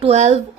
12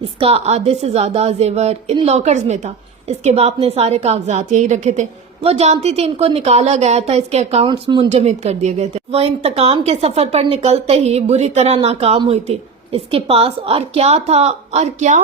اس کا آدھے سے زیادہ زیور ان لاکرز میں تھا. اس کے باپ نے سارے کاغذات یہی رکھے تھے. وہ جانتی تھی ان کو نکالا گیا تھا, اس کے اکاؤنٹس منجمد کر دیے گئے تھے. وہ انتقام کے سفر پر نکلتے ہی بری طرح ناکام ہوئی تھی. اس کے پاس اور کیا تھا, اور کیا؟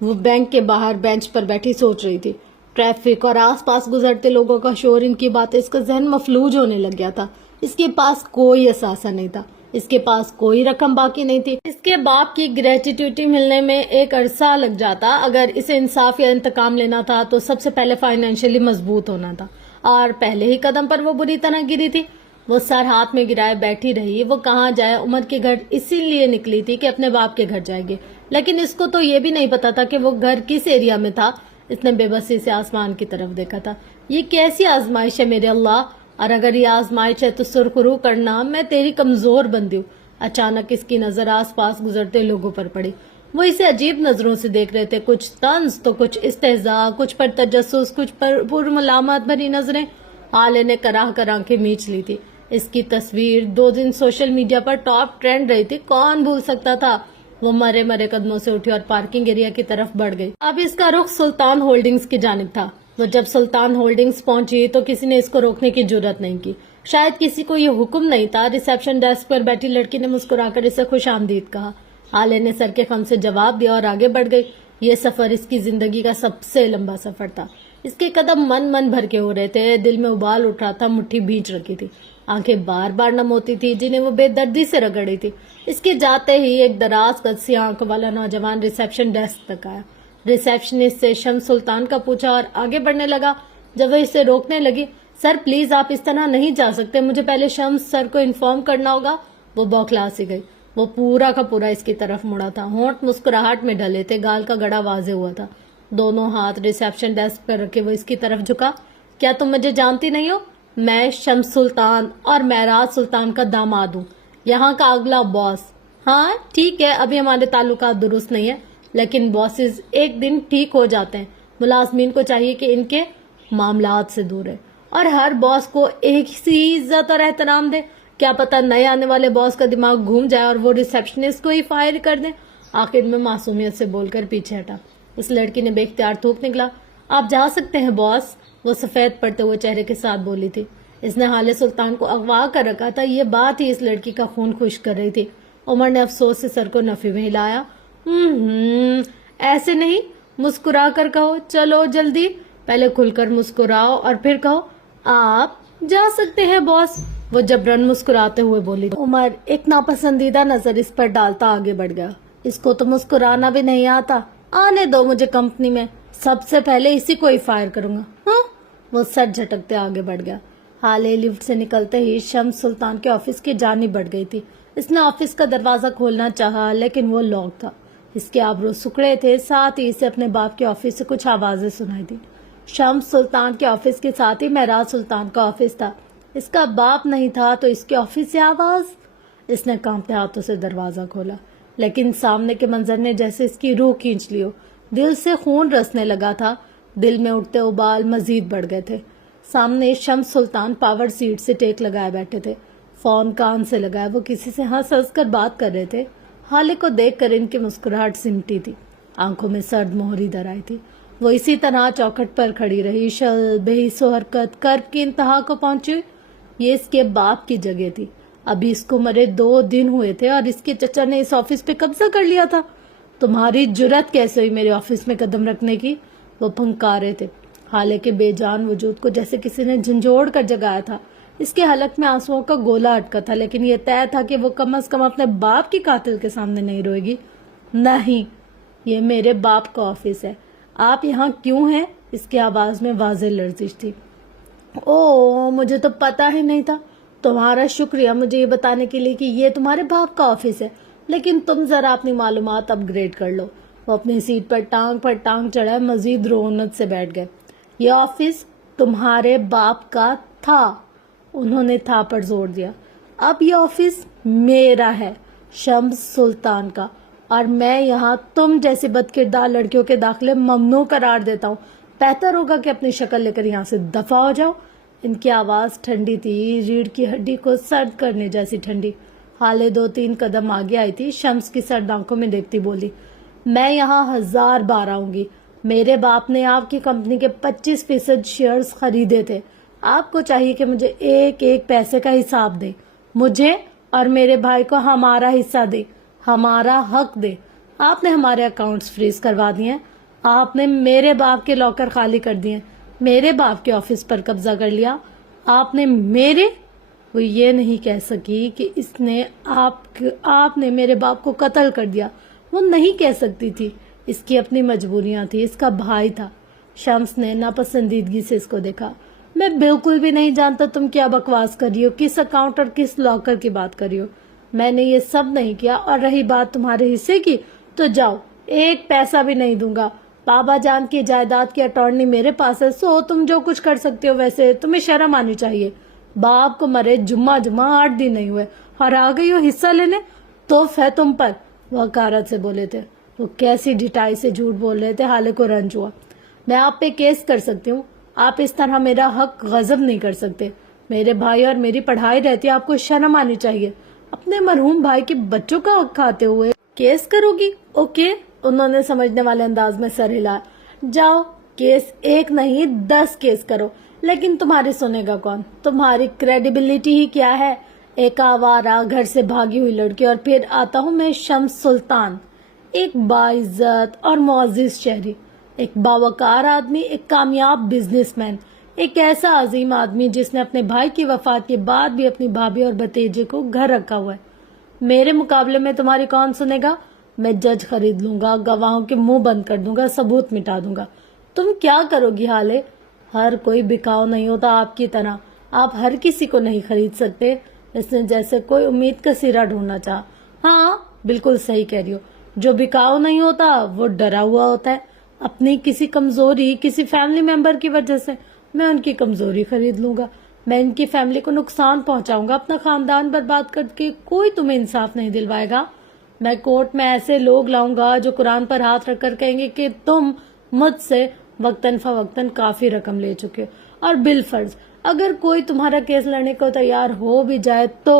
وہ بینک کے باہر بینچ پر بیٹھی سوچ رہی تھی. ٹریفک اور آس پاس گزرتے لوگوں کا شور, ان کی باتیں, اس کا ذہن مفلوج ہونے لگ گیا تھا. اس کے پاس کوئی اثاثہ نہیں تھا, اس کے پاس کوئی رقم باقی نہیں تھی. اس کے باپ کی گریچوٹی ملنے میں ایک عرصہ لگ جاتا. اگر اسے انصاف یا انتقام لینا تھا تو سب سے پہلے فائنینشلی مضبوط ہونا تھا, اور پہلے ہی قدم پر وہ بری طرح گری تھی. وہ سر ہاتھ میں گرائے بیٹھی رہی. وہ کہاں جائے؟ عمر کے گھر اسی لیے نکلی تھی کہ اپنے باپ کے گھر جائے گی, لیکن اس کو تو یہ بھی نہیں پتا تھا کہ وہ گھر کس ایریا میں تھا. اس نے بے بسی سے آسمان کی طرف دیکھا تھا. یہ کیسی آزمائش ہے میرے اللہ, اور اگر یہ آزمائش ہے تو سرخرو کرنا, میں تیری کمزور بندی ہوں. اچانک اس کی نظر آس پاس گزرتے لوگوں پر پڑی. وہ اسے عجیب نظروں سے دیکھ رہے تھے, کچھ طنز تو کچھ استہزاء, کچھ پر تجسس, کچھ پر ملامت بھری نظریں. آلے نے کراہ کر آنکھیں میچ لی تھی. اس کی تصویر 2 دن سوشل میڈیا پر ٹاپ ٹرینڈ رہی تھی, کون بھول سکتا تھا. وہ مرے مرے قدموں سے اٹھی اور پارکنگ ایریا کی طرف بڑھ گئی. اب اس کا رخ سلطان ہولڈنگز کی جانب تھا. وہ جب سلطان ہولڈنگز پہنچی تو کسی نے اس کو روکنے کی جرات نہیں کی. شاید کسی کو یہ حکم نہیں تھا. ریسیپشن ڈیسک پر بیٹھی لڑکی نے مسکرا کر اسے خوش آمدید کہا. آلے نے سر کے خم سے جواب دیا اور آگے بڑھ گئی. یہ سفر اس کی زندگی کا سب سے لمبا سفر تھا. اس کے قدم من بھر کے ہو رہے تھے, دل میں ابال اٹھ رہا تھا, مٹھی بھینچ رکھی تھی, آنکھیں بار بار نم ہوتی تھی جنہیں وہ بے دردی سے رگڑی تھی. اس کے جاتے ہی ایک دراز قد سی آنکھ والا نوجوان ریسیپشن ڈیسک تک آیا. ریسیپشنسٹ سے شمس سلطان کا پوچھا اور آگے بڑھنے لگا. جب وہ اسے روکنے لگی, سر پلیز آپ اس طرح نہیں جا سکتے, مجھے پہلے شمس سر کو انفارم کرنا ہوگا. وہ بوکھلا سی گئی. وہ پورا کا پورا اس کی طرف مڑا تھا, ہونٹ مسکراہٹ میں ڈھلے تھے, گال کا گڑا واضح ہوا تھا. دونوں ہاتھ ریسیپشن ڈیسک پر رکھے وہ اس کی طرف جھکا. کیا تم مجھے جانتی نہیں ہو؟ میں شمس سلطان اور معراج سلطان کا داماد ہوں, یہاں کا اگلا باس. ہاں ٹھیک ہے, ابھی ہمارے تعلقات درست نہیں ہیں, لیکن باسز ایک دن ٹھیک ہو جاتے ہیں. ملازمین کو چاہیے کہ ان کے معاملات سے دور ہے اور ہر باس کو ایک سی عزت اور احترام دے. کیا پتا نئے آنے والے باس کا دماغ گھوم جائے اور وہ ریسیپشنسٹ کو ہی فائر کر دیں. آخر میں معصومیت سے بول کر پیچھے ہٹا. اس لڑکی نے بے اختیار تھوک نکلا. آپ جا سکتے ہیں باس, وہ سفید پڑتے ہوئے چہرے کے ساتھ بولی تھی. اس نے حال سلطان کو اغوا کر رکھا تھا. یہ بات ہی اس لڑکی کا خون خشک کر رہی تھی. عمر نے افسوس سے سر کو نفی میں ہلایا. ایسے نہیں, مسکرا کر کہو. چلو جلدی, پہلے کھل کر مسکراؤ اور پھر کہو آپ جا سکتے ہیں باس, وہ جبرن مسکراتے ہوئے بولی. عمر ایک ناپسندیدہ نظر اس پر ڈالتا آگے بڑھ گیا. اس کو تو مسکرانا بھی نہیں آتا, آنے دو مجھے کمپنی میں, سب سے پہلے اسی کو ہی فائر کروں گا. ہاں, وہ سر جھٹکتے آگے بڑھ گیا. حالے لفٹ سے نکلتے ہی شمس سلطان کے آفس کی جانب بڑھ گئی تھی. اس نے آفس کا دروازہ کھولنا چاہا لیکن وہ لاک تھا. اس کے آبرو سکڑے تھے, ساتھ ہی اسے اپنے باپ کے آفس سے کچھ آوازیں سنائی دی. شمس سلطان کے آفس کے ساتھ ہی معراج سلطان کا آفس تھا. اس کا باپ نہیں تھا تو اس کے آفس سے آواز. اس نے کانپتے ہاتھوں سے دروازہ کھولا, لیکن سامنے کے منظر نے جیسے اس کی روح کھینچ لی ہو. دل سے خون رسنے لگا تھا. دل میں اٹھتے ابال مزید بڑھ گئے تھے. سامنے شمس سلطان پاور سیٹ سے ٹیک لگائے بیٹھے تھے, فون کان سے لگائے. وہ کسی سے ہنس ہنس کر بات کر رہے تھے. حالے کو دیکھ کر ان کی مسکراہٹ سمٹی تھی, آنکھوں میں سرد مہری در آئی تھی. وہ اسی طرح چوکھٹ پر کھڑی رہی, شل بے حس و حرکت کرب کی انتہا کو پہنچی. یہ اس کے باپ کی جگہ تھی. ابھی اس کو مرے 2 دن ہوئے تھے اور اس کے چچا نے اس آفس پہ قبضہ کر لیا تھا. تمہاری جرت کیسے ہوئی میرے آفس میں قدم رکھنے کی, وہ پھنکارے تھے. حالانکہ بے جان وجود کو جیسے کسی نے جھنجھوڑ کر جگایا تھا. اس کے حلق میں آنسوؤں کا گولا اٹکا تھا, لیکن یہ طے تھا کہ وہ کم از کم اپنے باپ کی قاتل کے سامنے نہیں روئے گی. نہیں, یہ میرے باپ کا آفس ہے, آپ یہاں کیوں ہیں؟ اس کی آواز میں واضح لرزش تھی. او, مجھے تو پتا ہی نہیں تھا. تمہارا شکریہ مجھے یہ بتانے کے لیے کہ یہ تمہارے باپ کا آفس ہے, لیکن تم ذرا اپنی معلومات اپ گریڈ کر لو. وہ اپنی سیٹ پر ٹانگ چڑھائے مزید رونت سے بیٹھ گئے. یہ آفس تمہارے باپ کا تھا, انہوں نے تھا پر زور دیا. اب یہ آفس میرا ہے, شمس سلطان کا, اور میں یہاں تم جیسے بد کردار لڑکیوں کے داخلے ممنوع قرار دیتا ہوں. بہتر ہوگا کہ اپنی شکل لے کر یہاں سے دفع ہو جاؤ. ان کی آواز ٹھنڈی تھی, ریڑھ کی ہڈی کو سرد کرنے جیسی ٹھنڈی. حالے 2-3 قدم آگے آئی تھی. شمس کی سرد آنکھوں میں دیکھتی بولی, میں یہاں 1000 بار آؤں گی. میرے باپ نے آپ کی کمپنی کے 25% شیئرز خریدے تھے. آپ کو چاہیے کہ مجھے ایک ایک پیسے کا حساب دے. مجھے اور میرے بھائی کو ہمارا حصہ دے, ہمارا حق دے. آپ نے ہمارے اکاؤنٹس فریز کروا دیے ہیں. آپ نے میرے باپ کے لاکر خالی کر دیے, میرے باپ کے آفس پر قبضہ کر لیا. آپ نے وہ یہ نہیں کہہ سکی کہ آپ نے میرے باپ کو قتل کر دیا. وہ نہیں کہہ سکتی تھی, اس کی اپنی مجبوریاں تھی, اس کا بھائی تھا. شمس نے ناپسندیدگی سے اس کو دیکھا. میں بالکل بھی نہیں جانتا تم کیا بکواس کر رہی ہو, کس اکاؤنٹ اور کس لاکر کی بات کر رہی ہو. میں نے یہ سب نہیں کیا, اور رہی بات تمہارے حصے کی تو جاؤ, ایک پیسہ بھی نہیں دوں گا. بابا جان کی جائیداد کی اٹارنی میرے پاس ہے, سو تم جو کچھ کر سکتے ہو. ویسے تمہیں شرم آنی چاہیے. باپ کو مرے جمعہ 8 دن نہیں ہوئے اور آ گئی ہو حصہ لینے. توف ہے تم پر. وہ حقارت سے بولے تھے. وہ کیسی ڈٹائی سے جھوٹ بول رہے تھے. حالے کو رنج ہوا. میں آپ پہ کیس کر سکتی ہوں. آپ اس طرح میرا حق غصب نہیں کر سکتے. میرے بھائی اور میری پڑھائی رہتی ہے, آپ کو شرم آنی چاہیے. اپنے مرحوم بھائی کے بچوں کا حق کھاتے ہوئے کیس کرو گی؟ اوکے. انہوں نے سمجھنے والے انداز میں سر ہلایا. جاؤ, کیس ایک نہیں 10 کیس کرو, لیکن تمہاری سنے گا کون؟ تمہاری کریڈیبلٹی ہی کیا ہے؟ ایک آوارہ گھر سے بھاگی ہوئی لڑکی, اور پھر آتا ہوں میں شمس سلطان, ایک باعزت اور معزز شہری, ایک باوقار آدمی, ایک کامیاب بزنس مین, ایک ایسا عظیم آدمی جس نے اپنے بھائی کی وفات کے بعد بھی اپنی بھابھی اور بھتیجے کو گھر رکھا ہوا ہے. میرے مقابلے میں تمہاری کون سنے گا؟ میں جج خرید لوں گا, گواہوں کے منہ بند کر دوں گا, ثبوت مٹا دوں گا. تم کیا کرو گی حالے؟ ہر کوئی بکاؤ نہیں ہوتا آپ کی طرح. آپ ہر کسی کو نہیں خرید سکتے. اس نے جیسے کوئی امید کا سرا ڈھونڈنا چاہا. ہاں بالکل صحیح کہہ رہی ہو. جو بکاؤ نہیں ہوتا وہ ڈرا ہوا ہوتا ہے. اپنی کسی کمزوری, کسی فیملی ممبر کی وجہ سے میں ان کی کمزوری خرید لوں گا. میں ان کی فیملی کو نقصان پہنچاؤں گا, اپنا خاندان برباد کر کے کوئی تمہیں انصاف نہیں دلوائے گا. میں کورٹ میں ایسے لوگ لاؤں گا جو قرآن پر ہاتھ رکھ کر کہیں گے کہ تم مجھ سے وقتاً فوقتاً کافی رقم لے چکے. اور بالفرض اگر کوئی تمہارا کیس لڑنے کو تیار ہو بھی جائے تو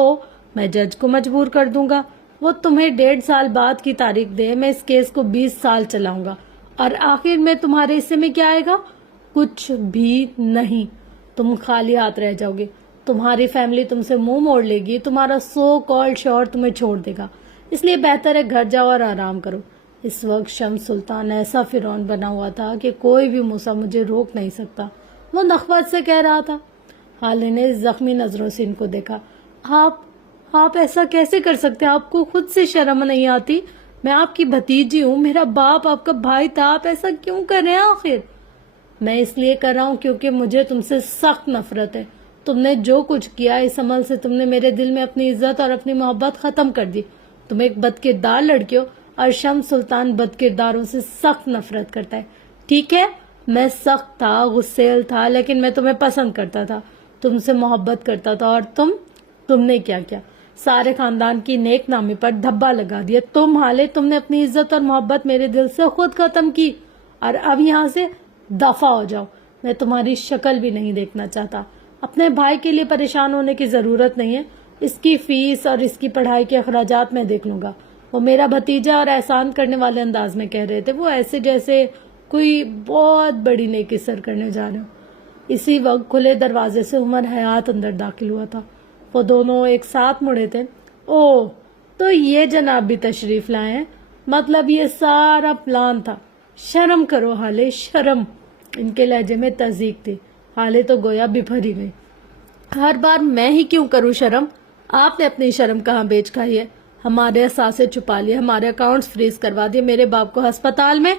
میں جج کو مجبور کر دوں گا. وہ تمہیں 1.5 سال بعد کی تاریخ دے, میں اس کیس کو 20 سال چلاؤں گا, اور آخر میں تمہارے حصے میں کیا آئے گا؟ کچھ بھی نہیں. تم خالی ہاتھ رہ جاؤ گے. تمہاری فیملی تم سے منہ موڑ لے گی. تمہارا سو کالڈ شوہر تمہیں چھوڑ دے گا. اس لیے بہتر ہے گھر جاؤ اور آرام کرو. اس وقت شمس سلطان ایسا فرعون بنا ہوا تھا کہ کوئی بھی موسیٰ مجھے روک نہیں سکتا. وہ نخوت سے کہہ رہا تھا. حالے نے زخمی نظروں سے ان کو دیکھا. آپ ایسا کیسے کر سکتے ہیں؟ آپ کو خود سے شرم نہیں آتی؟ میں آپ کی بھتیجی ہوں, میرا باپ آپ کا بھائی تھا. آپ ایسا کیوں کر رہے ہیں آخر؟ میں اس لیے کر رہا ہوں کیونکہ مجھے تم سے سخت نفرت ہے. تم نے جو کچھ کیا, اس عمل سے تم نے میرے دل میں اپنی عزت اور اپنی محبت ختم کر دی. تم ایک بد کردار لڑکی ہو, اور شمس سلطان بد کرداروں سے سخت نفرت کرتا ہے. ٹھیک ہے, میں سخت تھا, غصیل تھا, لیکن میں تمہیں پسند کرتا تھا, تم سے محبت کرتا تھا. اور تم نے کیا کیا؟ سارے خاندان کی نیک نامی پر دھبا لگا دیا. تم نے اپنی عزت اور محبت میرے دل سے خود ختم کی, اور اب یہاں سے دفع ہو جاؤ. میں تمہاری شکل بھی نہیں دیکھنا چاہتا. اپنے بھائی کے لیے پریشان ہونے کی ضرورت نہیں ہے. اس کی فیس اور اس کی پڑھائی کے اخراجات میں دیکھ لوں گا. وہ میرا بھتیجا, اور احسان کرنے والے انداز میں کہہ رہے تھے. وہ ایسے جیسے کوئی بہت بڑی نیکی سر کرنے جا رہے ہو. اسی وقت کھلے دروازے سے عمر حیات اندر داخل ہوا تھا. وہ دونوں ایک ساتھ مڑے تھے. اوہ, تو یہ جناب بھی تشریف لائے ہیں. مطلب یہ سارا پلان تھا. شرم کرو حالے, شرم. ان کے لہجے میں تذیق تھی. حالے تو گویا بفر ہی گئی. ہر بار میں ہی کیوں کروں شرم؟ آپ نے اپنی شرم کہاں بیچ کھائی ہے؟ ہمارے اثاثے چھپا لیے, ہمارے اکاؤنٹس فریز کروا دیے, میرے باپ کو ہسپتال میں.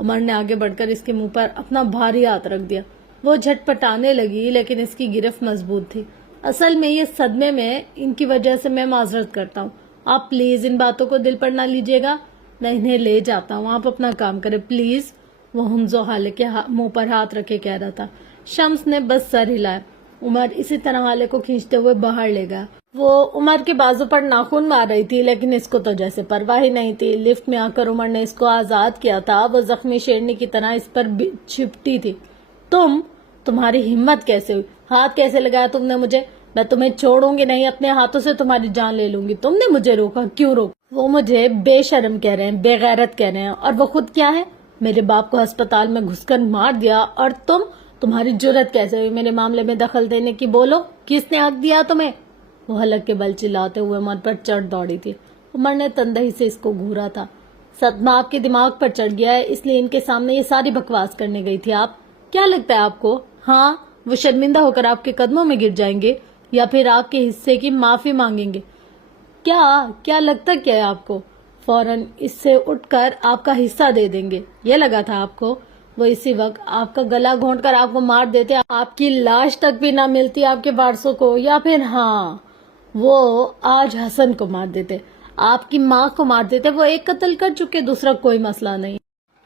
عمر نے آگے بڑھ کر اس کے منہ پر اپنا بھاری ہاتھ رکھ دیا. وہ جھٹپٹانے لگی, لیکن اس کی گرفت مضبوط تھی. اصل میں یہ صدمے میں ان کی وجہ سے میں معذرت کرتا ہوں. آپ پلیز ان باتوں کو دل پر نہ لیجیے گا. میں انہیں لے جاتا ہوں, آپ اپنا کام کریں پلیز. وہ ہمزو حالے کے منہ پر ہاتھ رکھے کہہ رہا تھا. شمس نے بس سر ہلایا. عمر اسی طرح حالے کو کھینچتے ہوئے باہر لے گیا. وہ عمر کے بازو پر ناخن مار رہی تھی, لیکن اس کو تو جیسے پرواہ ہی نہیں تھی. لفٹ میں آ کر عمر نے اس کو آزاد کیا تھا. وہ زخمی شیرنی کی طرح اس پر چھپٹی تھی. تمہاری ہمت کیسے ہوئی؟ ہاتھ کیسے لگایا تم نے مجھے؟ میں تمہیں چھوڑوں گی نہیں, اپنے ہاتھوں سے تمہاری جان لے لوں گی. تم نے مجھے روکا, کیوں روکا؟ وہ مجھے بے شرم کہہ رہے ہیں، بے غیرت کہہ رہے ہیں، اور وہ خود کیا ہے؟ میرے باپ کو ہسپتال میں گھس کر مار دیا، اور تمہاری جرت کیسے ہوئی میرے معاملے میں دخل دینے کی؟ بولو، کس نے حق دیا تمہیں؟ وہ حلق کے بل چلاتے ہوئے عمر پر چڑھ دوڑی تھی۔ عمر نے تندہی سے اس کو گھورا تھا۔ صدمہ آپ کے دماغ پر چڑھ گیا ہے، اس لیے ان کے سامنے یہ ساری بکواس کرنے گئی تھی آپ؟ کیا لگتا ہے آپ کو؟ ہاں، وہ شرمندہ ہو کر آپ کے قدموں میں گر جائیں گے یا پھر آپ کے حصے کی معافی مانگیں گے؟ کیا لگتا کیا ہے آپ کو؟ فوراً اس سے اٹھ کر آپ کا حصہ دے دیں گے، یہ لگا تھا آپ کو؟ وہ اسی وقت آپ کا گلا گھونٹ کر آپ کو مار دیتے، آپ کی لاش تک بھی نہ ملتی آپ کے وارثوں کو، یا پھر ہاں، وہ آج حسن کو مار دیتے، آپ کی ماں کو مار دیتے۔ وہ ایک قتل کر چکے، دوسرا کوئی مسئلہ نہیں۔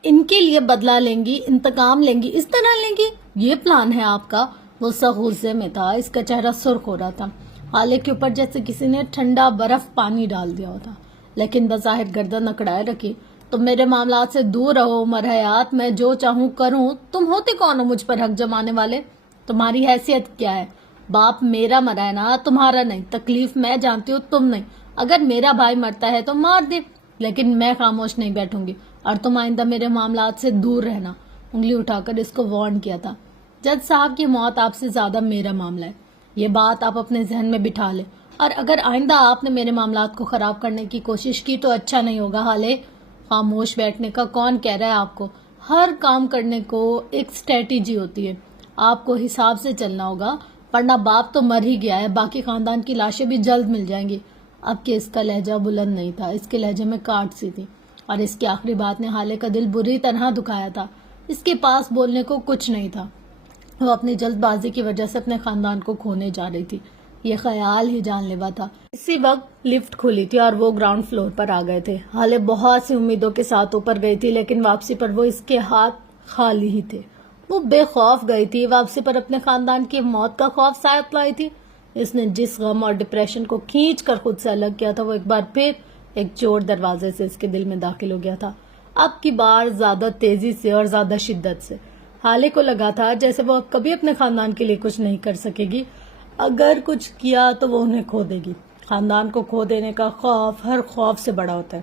ان کے لیے بدلہ لیں گی، انتقام لیں گی، اس طرح لیں گی، یہ پلان ہے آپ کا؟ وہ سخت غصے میں تھا، اس کا چہرہ سرخ ہو رہا تھا، حالے کے اوپر جیسے کسی نے ٹھنڈا برف پانی ڈال دیا ہوتا، لیکن بظاہر گردن اکڑائے رکھی۔ تم میرے معاملات سے دور رہو عمر حیات، میں جو چاہوں کروں۔ تم ہوتے کون ہو مجھ پر حق جمانے والے؟ تمہاری حیثیت کیا ہے؟ باپ میرا مرا ہے نا، تمہارا نہیں۔ تکلیف میں جانتی ہوں، تم نہیں۔ اگر میرا بھائی مرتا ہے تو مار دے، لیکن میں خاموش نہیں بیٹھوں گی، اور تم آئندہ میرے معاملات سے دور رہنا۔ انگلی اٹھا کر اس کو وارن کیا تھا۔ جج صاحب کی موت آپ سے زیادہ میرا معاملہ ہے، یہ بات آپ اپنے ذہن میں بٹھا لیں، اور اگر آئندہ آپ نے میرے معاملات کو خراب کرنے کی کوشش کی تو اچھا نہیں ہوگا۔ حالے خاموش بیٹھنے کا کون کہہ رہا ہے آپ کو؟ ہر کام کرنے کو ایک اسٹریٹجی ہوتی ہے، آپ کو حساب سے چلنا ہوگا، ورنہ باپ تو مر ہی گیا ہے، باقی خاندان کی لاشیں بھی جلد مل جائیں گی۔ اب کہ اس کا لہجہ بلند نہیں تھا، اس کے لہجے میں کاٹ سی تھی، اور اس کی آخری بات نے حالے کا دل بری طرح دکھایا تھا۔ اس کے پاس بولنے کو کچھ نہیں تھا، وہ اپنی جلد بازی کی وجہ سے اپنے خاندان کو کھونے جا رہی تھی، یہ خیال ہی جان لیوا تھا۔ اسی وقت لفٹ کھلی تھی اور وہ گراؤنڈ فلور پر آ گئے تھے۔ حالے بہت سی امیدوں کے ساتھ اوپر گئی تھی، لیکن واپسی پر وہ اس کے ہاتھ خالی ہی تھے۔ وہ بے خوف گئی تھی، واپسی پر اپنے خاندان کی موت کا خوف ساتھ لائی تھی۔ اس نے جس غم اور ڈپریشن کو کھینچ کر خود سے الگ کیا تھا، وہ ایک بار پھر ایک چور دروازے سے اس کے دل میں داخل ہو گیا تھا، اب کی بار زیادہ تیزی سے اور زیادہ شدت سے۔ حالے کو لگا تھا جیسے وہ اب کبھی اپنے خاندان کے لیے کچھ نہیں کر سکے گی، اگر کچھ کیا تو وہ انہیں کھو دے گی۔ خاندان کو کھو دینے کا خوف ہر خوف سے بڑا ہوتا ہے۔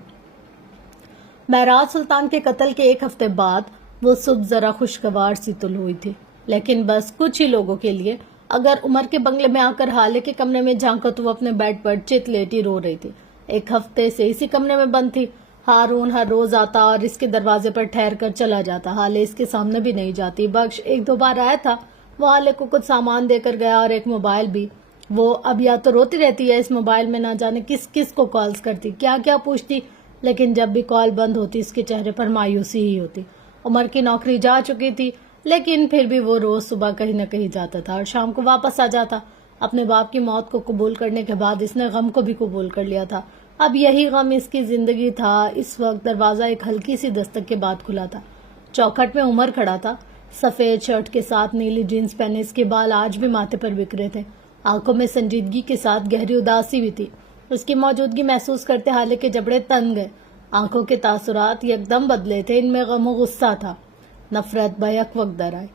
مہراج سلطان کے قتل کے ایک ہفتے بعد وہ صبح ذرا خوشگوار سی طلوع ہوئی تھی، لیکن بس کچھ ہی لوگوں کے لیے۔ اگر عمر کے بنگلے میں آ کر حالے کے کمرے میں جھانکا تو وہ اپنے بیڈ پر چت لیٹی رو رہی تھی، ایک ہفتے سے اسی کمرے میں بند تھی۔ ہارون ہر روز آتا اور اس کے دروازے پر ٹھہر کر چلا جاتا، حالے اس کے سامنے بھی نہیں جاتی۔ بخش ایک دو بار آیا تھا، وہ حالے کو کچھ سامان دے کر گیا اور ایک موبائل بھی۔ وہ اب یا تو روتی رہتی ہے، اس موبائل میں نہ جانے کس کس کو کالز کرتی، کیا کیا پوچھتی، لیکن جب بھی کال بند ہوتی اس کے چہرے پر مایوسی ہی ہوتی۔ عمر کی نوکری جا چکی تھی، لیکن پھر بھی وہ روز صبح کہیں نہ کہیں جاتا تھا اور شام کو واپس آ جاتا۔ اپنے باپ کی موت کو قبول کرنے کے بعد اس نے غم کو بھی قبول کر لیا تھا، اب یہی غم اس کی زندگی تھا۔ اس وقت دروازہ ایک ہلکی سی دستک کے بعد کھلا تھا۔ چوکھٹ میں عمر کھڑا تھا، سفید شرٹ کے ساتھ نیلی جینس پہنے، اس کے بال آج بھی ماتھے پر بکھرے تھے، آنکھوں میں سنجیدگی کے ساتھ گہری اداسی بھی تھی۔ اس کی موجودگی محسوس کرتے حالے کے جبڑے تن گئے، آنکھوں کے تاثرات یکدم بدلے تھے، ان میں غم و غصہ تھا، نفرت بیک وقت در آئے۔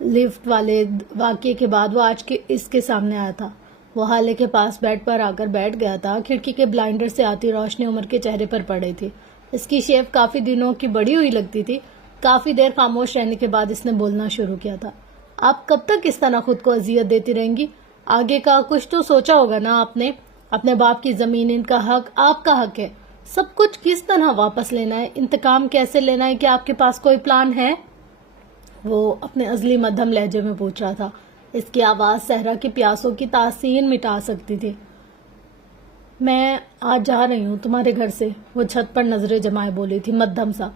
لفٹ والے واقعے کے بعد وہ آج کے اس کے سامنے آیا تھا، وہ حالے کے پاس بیڈ پر آ کر بیٹھ گیا تھا، کھڑکی کے بلائنڈر سے آتی روشنی عمر کے چہرے پر پڑ رہی تھی، اس کی شیپ کافی دنوں کی بڑی ہوئی لگتی تھی۔ کافی دیر خاموش رہنے کے بعد اس نے بولنا شروع کیا تھا۔ آپ کب تک اس طرح خود کو اذیت دیتی رہیں گی؟ آگے کا کچھ تو سوچا ہوگا نا آپ نے؟ اپنے باپ کی زمین، ان کا حق آپ کا حق ہے، سب کچھ کس طرح واپس لینا ہے، انتقام کیسے لینا ہے، کہ آپ کے پاس کوئی پلان ہے؟ وہ اپنے ازلی مدھم لہجے میں پوچھ رہا تھا، اس کی آواز صحرا کی پیاسوں کی تاثیر مٹا سکتی تھی۔ میں آج جا رہی ہوں تمہارے گھر سے، وہ چھت پر نظریں جمائے بولی تھی مدھم سا۔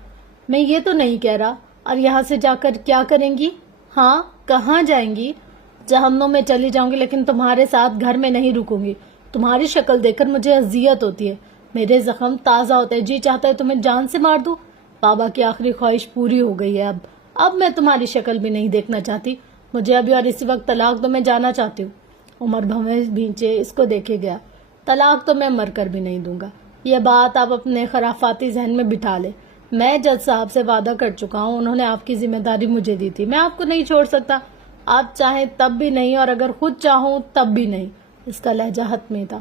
میں یہ تو نہیں کہہ رہا، اور یہاں سے جا کر کیا کریں گی؟ ہاں، کہاں جائیں گی؟ جہنم میں چلی جاؤں گی، لیکن تمہارے ساتھ گھر میں نہیں رکوں گی۔ تمہاری شکل دیکھ کر مجھے اذیت ہوتی ہے، میرے زخم تازہ ہوتے ہیں، جی چاہتا ہے تمہیں جان سے مار دوں۔ بابا کی آخری خواہش پوری ہو گئی ہے، اب میں تمہاری شکل بھی نہیں دیکھنا چاہتی، مجھے ابھی اور اسی وقت طلاق دو، میں جانا چاہتی ہوں۔ عمر بھویں بھینچے اس کو دیکھے گیا۔ طلاق تو میں مر کر بھی نہیں دوں گا، یہ بات آپ اپنے خرافاتی ذہن میں بٹھا لے۔ میں جج صاحب سے وعدہ کر چکا ہوں، انہوں نے آپ کی ذمہ داری مجھے دی تھی، میں آپ کو نہیں چھوڑ سکتا، آپ چاہیں تب بھی نہیں، اور اگر خود چاہوں تب بھی نہیں۔ اس کا لہجہ حتمی تھا۔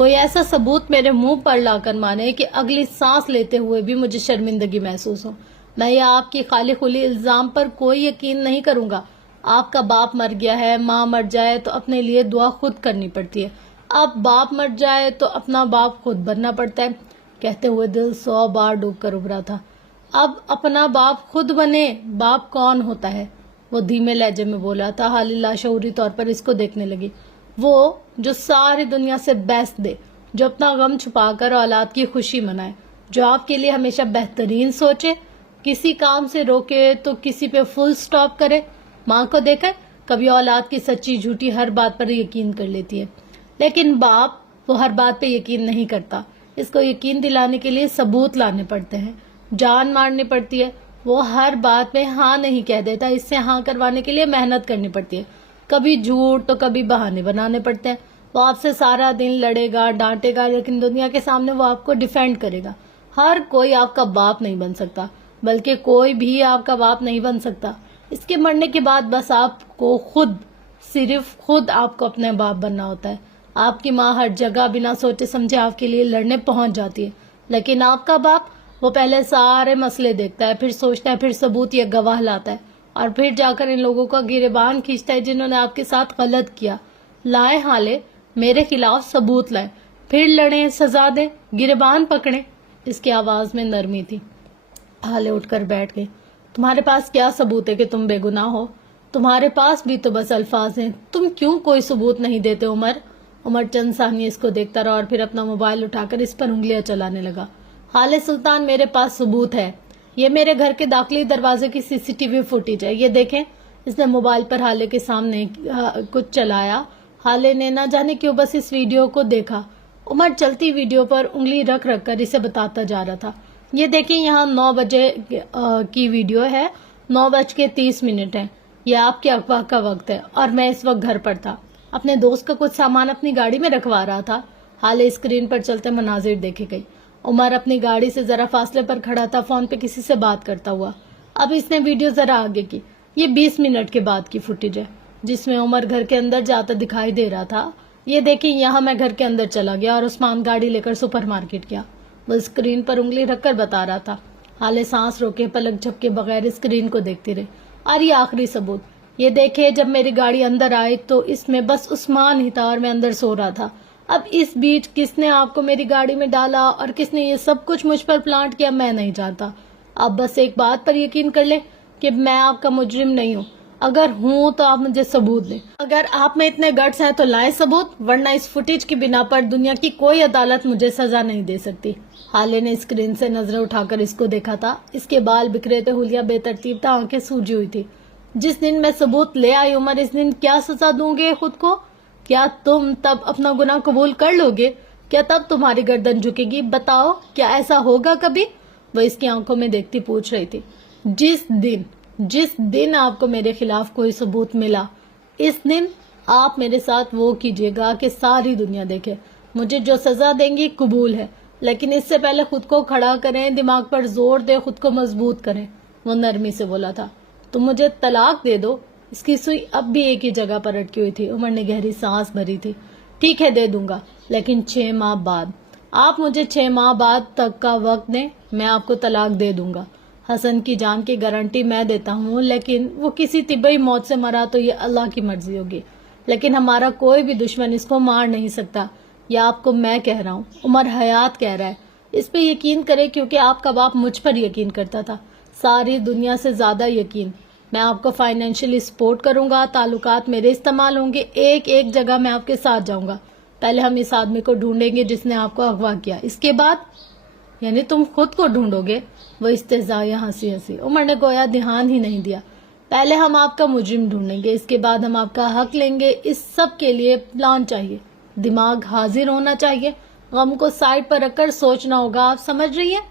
کوئی ایسا ثبوت میرے منہ پر لا کر مانے کہ اگلی سانس لیتے ہوئے بھی مجھے شرمندگی محسوس ہو۔ میں یہ آپ کی خالی خلی الزام پر کوئی یقین نہیں کروں گا۔ آپ کا باپ مر گیا ہے، ماں مر جائے تو اپنے لیے دعا خود کرنی پڑتی ہے، اب باپ مر جائے تو اپنا باپ خود بننا پڑتا ہے۔ کہتے ہوئے دل 100 بار ڈوب کر ابھرا تھا۔ اب اپنا باپ خود بنے، باپ کون ہوتا ہے؟ وہ دھیمے لہجے میں بولا تھا۔ حالی لاشعوری طور پر اس کو دیکھنے لگی۔ وہ جو ساری دنیا سے بیست دے، جو اپنا غم چھپا کر اولاد کی خوشی منائے، جو آپ کے لیے ہمیشہ بہترین سوچے، کسی کام سے روکے تو کسی پہ فل سٹاپ کرے۔ ماں کو دیکھا ہے، کبھی اولاد کی سچی جھوٹی ہر بات پر یقین کر لیتی ہے، لیکن باپ وہ ہر بات پہ یقین نہیں کرتا۔ اس کو یقین دلانے کے لیے ثبوت لانے پڑتے ہیں، جان مارنی پڑتی ہے۔ وہ ہر بات میں ہاں نہیں کہہ دیتا، اس سے ہاں کروانے کے لیے محنت کرنی پڑتی ہے، کبھی جھوٹ تو کبھی بہانے بنانے پڑتے ہیں۔ وہ آپ سے سارا دن لڑے گا، ڈانٹے گا، لیکن دنیا کے سامنے وہ آپ کو ڈیفینڈ کرے گا۔ ہر کوئی آپ کا باپ نہیں بن سکتا، بلکہ کوئی بھی آپ کا باپ نہیں بن سکتا۔ اس کے مرنے کے بعد بس آپ کو خود، صرف خود آپ کو اپنے باپ بننا ہوتا ہے۔ آپ کی ماں ہر جگہ بنا سوچے سمجھے آپ کے لیے لڑنے پہنچ جاتی ہے، لیکن آپ کا باپ وہ پہلے سارے مسئلے دیکھتا ہے، پھر سوچتا ہے، پھر ثبوت یا گواہ لاتا ہے، اور پھر جا کر ان لوگوں کا گریبان کھینچتا ہے جنہوں نے آپ کے ساتھ غلط کیا۔ لائے حالے، میرے خلاف ثبوت لائے، پھر لڑیں، سزا دیں، گریبان پکڑیں۔ اس کی آواز میں نرمی تھی۔ حالے اٹھ کر بیٹھ گئے۔ تمہارے پاس کیا ثبوت ہے کہ تم بے گناہ ہو؟ تمہارے پاس بھی تو بس الفاظ ہیں، تم کیوں کوئی ثبوت نہیں دیتے عمر؟ عمر چند ثانیے اس کو دیکھتا رہا اور پھر اپنا موبائل اٹھا کر اس پر انگلیاں چلانے لگا۔ حالے سلطان، میرے پاس ثبوت ہے، یہ میرے گھر کے داخلی دروازے کی CCTV فوٹیج ہے، یہ دیکھیں۔ اس نے موبائل پر حالے کے سامنے کچھ چلایا۔ حالے نے نہ جانے کیوں بس اس ویڈیو کو دیکھا۔ عمر چلتی ویڈیو پر انگلی رکھ رکھ کر اسے بتاتا جا رہا تھا۔ یہ دیکھیں، یہاں 9 بجے کی ویڈیو ہے، 9:30 ہے، یہ آپ کے اغوا کا وقت ہے، اور میں اس وقت گھر پر تھا، اپنے دوست کا کچھ سامان اپنی گاڑی میں رکھوا رہا تھا۔ حالے اسکرین پر چلتے مناظر دیکھے گئی۔ عمر اپنی گاڑی سے ذرا فاصلے پر کھڑا تھا، فون پہ کسی سے بات کرتا ہوا۔ اب اس نے ویڈیو ذرا آگے کی۔ یہ 20 منٹ کے بعد کی فوٹیج ہے، جس میں عمر گھر کے اندر جاتا دکھائی دے رہا تھا۔ یہ دیکھیں، یہاں میں گھر کے اندر چلا گیا اور عثمان گاڑی لے کر سپر مارکیٹ گیا۔ وہ اسکرین پر انگلی رکھ کر بتا رہا تھا۔ حالے سانس روکے، پلک جھپکے بغیر اسکرین کو دیکھتی رہی۔ اور یہ آخری ثبوت، یہ دیکھے، جب میری گاڑی اندر آئی تو اس میں بس عثمان ہی تھا اور میں اندر سو رہا تھا۔ اب اس بیچ کس نے آپ کو میری گاڑی میں ڈالا اور کس نے یہ سب کچھ مجھ پر پلانٹ کیا، میں نہیں جانتا۔ آپ بس ایک بات پر یقین کر لیں کہ میں آپ کا مجرم نہیں ہوں۔ اگر ہوں تو آپ مجھے ثبوت دیں۔ اگر آپ میں اتنے گٹس ہیں تو لائیں ثبوت، ورنہ اس فوٹیج کی بنا پر دنیا کی کوئی عدالت مجھے سزا نہیں دے سکتی۔ حالے نے اسکرین سے نظریں اٹھا کر اس کو دیکھا تھا۔ اس کے بال بکھرے تھے، حلیہ بے ترتیب تھا، آنکھیں سوجی ہوئی تھی۔ جس دن میں ثبوت لے آئی عمر، اس دن کیا سزا دوں گے خود کو؟ کیا تم تب اپنا گناہ قبول کر لو گے؟ کیا تب تمہاری گردن جھکے گی؟ بتاؤ، کیا ایسا ہوگا کبھی؟ وہ اس کی آنکھوں میں دیکھتی پوچھ رہی تھی۔ جس دن آپ کو میرے خلاف کوئی ثبوت ملا، اس دن آپ میرے ساتھ وہ کیجیے گا کہ ساری دنیا دیکھے۔ مجھے جو سزا دیں گی قبول ہے، لیکن اس سے پہلے خود کو کھڑا کریں، دماغ پر زور دے، خود کو مضبوط کریں۔ وہ نرمی سے بولا تھا۔ تم مجھے طلاق دے دو۔ اس کی سوئی اب بھی ایک ہی جگہ پر اٹکی ہوئی تھی۔ عمر نے گہری سانس بھری تھی۔ ٹھیک ہے، دے دوں گا، لیکن 6 ماہ بعد۔ آپ مجھے 6 ماہ بعد تک کا وقت دیں، میں آپ کو طلاق دے دوں گا۔ حسن کی جان کی گارنٹی میں دیتا ہوں، لیکن وہ کسی طبی موت سے مرا تو یہ اللہ کی مرضی ہوگی، لیکن ہمارا کوئی بھی دشمن اس کو مار نہیں سکتا۔ یہ آپ کو میں کہہ رہا ہوں، عمر حیات کہہ رہا ہے۔ اس پہ یقین کرے، کیونکہ آپ کا باپ مجھ پر یقین کرتا تھا، ساری دنیا سے زیادہ یقین۔ میں آپ کو فائنینشلی سپورٹ کروں گا، تعلقات میرے استعمال ہوں گے، ایک جگہ میں آپ کے ساتھ جاؤں گا۔ پہلے ہم اس آدمی کو ڈھونڈیں گے جس نے آپ کو اغوا کیا، اس کے بعد یعنی تم خود کو ڈھونڈو گے؟ وہ استہزائیہ ہنسی۔ عمر نے گویا دھیان ہی نہیں دیا۔ پہلے ہم آپ کا مجرم ڈھونڈیں گے، اس کے بعد ہم آپ کا حق لیں گے۔ اس سب کے لیے پلان چاہیے، دماغ حاضر ہونا چاہیے، غم کو سائڈ پر رکھ کر سوچنا ہوگا۔ آپ سمجھ رہی ہیں؟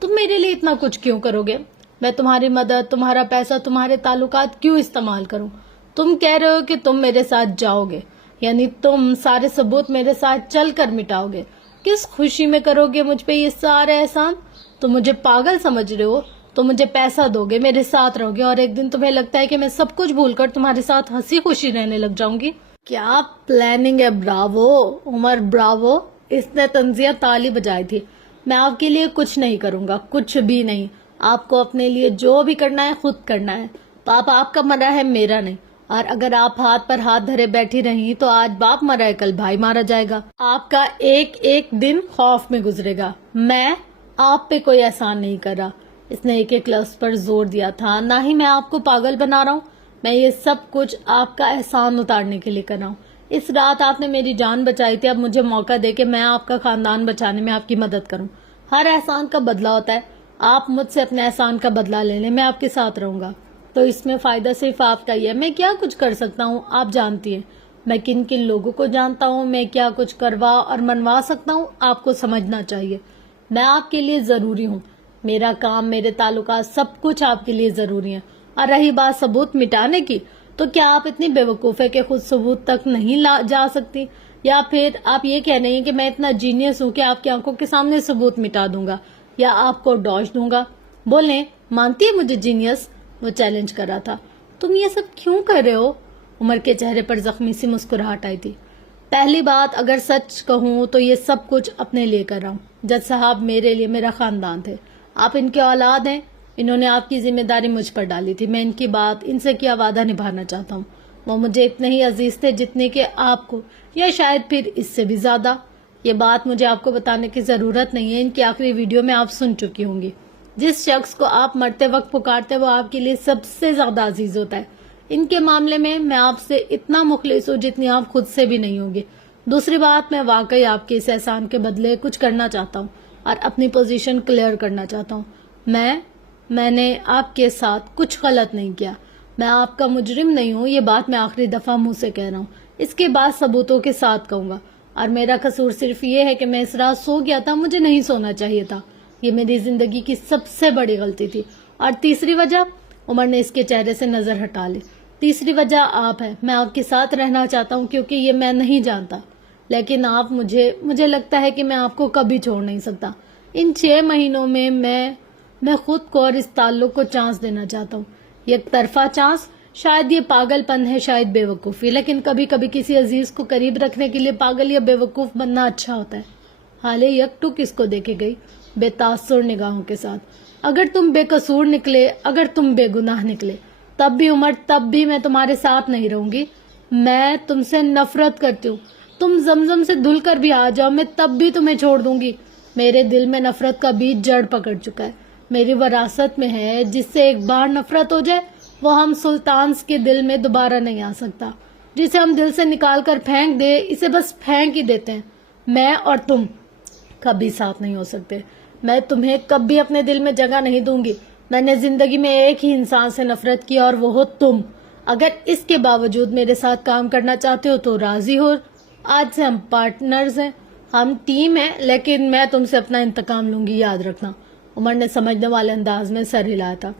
تم میرے لیے اتنا کچھ کیوں کرو گے؟ میں تمہاری مدد، تمہارا پیسہ، تمہارے تعلقات کیوں استعمال کروں؟ تم کہہ رہے ہو کہ تم میرے ساتھ جاؤ گے، یعنی تم سارے ثبوت میرے ساتھ چل کر مٹاؤ گے۔ کس خوشی میں کرو گے مجھ پہ یہ سارے احسان؟ تم مجھے پاگل سمجھ رہے ہو؟ تم مجھے پیسہ دو گے، میرے ساتھ رہو گے، اور ایک دن تمہیں لگتا ہے کہ میں سب کچھ بھول کر تمہارے ساتھ ہنسی خوشی رہنے لگ جاؤں گی؟ کیا پلاننگ ہے؟ براوو عمر، براوو۔ اس نے تنزیہ تالی بجائی تھی۔ میں آپ کے لیے کچھ نہیں کروں گا، کچھ بھی نہیں۔ آپ کو اپنے لیے جو بھی کرنا ہے خود کرنا ہے۔ پاپا آپ کا مرا ہے، میرا نہیں۔ اور اگر آپ ہاتھ پر ہاتھ دھرے بیٹھی رہی تو آج باپ مرا ہے، کل بھائی مارا جائے گا۔ آپ کا ایک ایک دن خوف میں گزرے گا۔ میں آپ پہ کوئی احسان نہیں کر رہا۔ اس نے ایک ایک لفظ پر زور دیا تھا۔ نہ ہی میں آپ کو پاگل بنا رہا ہوں، میں یہ سب کچھ آپ کا احسان اتارنے کے لیے کر رہا ہوں۔ اس رات آپ نے میری جان بچائی تھی، اب مجھے موقع دے کہ میں آپ کا خاندان بچانے میں آپ کی مدد کروں۔ ہر احسان کا بدلہ ہوتا ہے، آپ مجھ سے اپنے احسان کا بدلہ لے لیں، میں آپ کے ساتھ رہوں گا۔ تو اس میں فائدہ صرف آپ کا ہی ہے۔ میں کیا کچھ کر سکتا ہوں آپ جانتی ہیں، میں کن کن لوگوں کو جانتا ہوں، میں کیا کچھ کروا اور منوا سکتا ہوں آپ کو سمجھنا چاہیے۔ میں آپ کے لیے ضروری ہوں، میرا کام، میرے تعلقات، سب کچھ آپ کے لیے ضروری ہے۔ اور رہی بات ثبوت مٹانے کی، تو کیا آپ اتنی بیوقوف ہے کہ خود ثبوت تک نہیں جا سکتی؟ یا پھر آپ یہ کہہ رہی ہیں کہ میں اتنا جینیس ہوں کہ آپ کی آنکھوں کے سامنے ثبوت مٹا دوں گا یا آپ کو ڈوج دوں گا؟ بولیں، مانتی ہے مجھے جینیس؟ وہ چیلنج کر رہا تھا۔ تم یہ سب کیوں کر رہے ہو؟ عمر کے چہرے پر زخمی سی مسکراہٹ آئی تھی۔ پہلی بات، اگر سچ کہوں تو یہ سب کچھ اپنے لیے کر رہا ہوں۔ جج صاحب میرے لیے میرا خاندان تھے، آپ ان کے اولاد ہیں، انہوں نے آپ کی ذمہ داری مجھ پر ڈالی تھی، میں ان کی بات، ان سے کیا وعدہ نبھانا چاہتا ہوں۔ وہ مجھے اتنے ہی عزیز تھے جتنے کہ آپ کو، یا شاید پھر اس سے بھی زیادہ۔ یہ بات مجھے آپ کو بتانے کی ضرورت نہیں ہے، ان کی آخری ویڈیو میں آپ سن چکی ہوں گی۔ جس شخص کو آپ مرتے وقت پکارتے وہ آپ کے لیے سب سے زیادہ عزیز ہوتا ہے۔ ان کے معاملے میں آپ سے اتنا مخلص ہوں جتنی آپ خود سے بھی نہیں ہوگی۔ دوسری بات، میں واقعی آپ کے اس احسان کے بدلے کچھ کرنا چاہتا ہوں اور اپنی پوزیشن کلیئر کرنا چاہتا ہوں۔ میں نے آپ کے ساتھ کچھ غلط نہیں کیا، میں آپ کا مجرم نہیں ہوں، یہ بات میں آخری دفعہ منہ سے کہہ رہا ہوں، اس کے بعد ثبوتوں کے ساتھ کہوں گا۔ اور میرا قصور صرف یہ ہے کہ میں اس رات سو گیا تھا، مجھے نہیں سونا چاہیے تھا، یہ میری زندگی کی سب سے بڑی غلطی تھی۔ اور تیسری وجہ، عمر نے اس کے چہرے سے نظر ہٹا لی، تیسری وجہ آپ ہے، میں آپ کے ساتھ رہنا چاہتا ہوں کیونکہ یہ میں نہیں جانتا، لیکن آپ مجھے لگتا ہے کہ میں آپ کو کبھی چھوڑ نہیں سکتا۔ ان 6 مہینوں میں میں خود کو اور اس تعلق کو چانس دینا چاہتا ہوں، یک طرفہ چانس۔ شاید یہ پاگل پن ہے، شاید بے وقوفی، لیکن کبھی کبھی کسی عزیز کو قریب رکھنے کے لیے پاگل یا بے وقوف بننا اچھا ہوتا ہے۔ حالے یک ٹک اس کو دیکھے گئی بے تاثر نگاہوں کے ساتھ۔ اگر تم بے قصور نکلے، اگر تم بے گناہ نکلے، تب بھی عمر، تب بھی میں تمہارے ساتھ نہیں رہوں گی۔ میں تم سے نفرت کرتی ہوں، تم زمزم سے دھل کر بھی آ جاؤ، میں تب بھی تمہیں چھوڑ دوں گی۔ میرے دل میں نفرت کا بیج جڑ پکڑ چکا ہے، میری وراثت میں ہے، جس سے ایک بار نفرت ہو جائے وہ ہم سلطانز کے دل میں دوبارہ نہیں آ سکتا۔ جسے ہم دل سے نکال کر پھینک دے، اسے بس پھینک ہی دیتے ہیں۔ میں اور تم کبھی ساتھ نہیں ہو سکتے، میں تمہیں کبھی اپنے دل میں جگہ نہیں دوں گی۔ میں نے زندگی میں ایک ہی انسان سے نفرت کی اور وہ ہو تم۔ اگر اس کے باوجود میرے ساتھ کام کرنا چاہتے ہو تو راضی ہو۔ آج سے ہم پارٹنرز ہیں، ہم ٹیم ہیں، لیکن میں تم سے اپنا انتقام لوں گی، یاد رکھنا۔ عمر نے سمجھنے والے انداز میں سر ہلایا تھا۔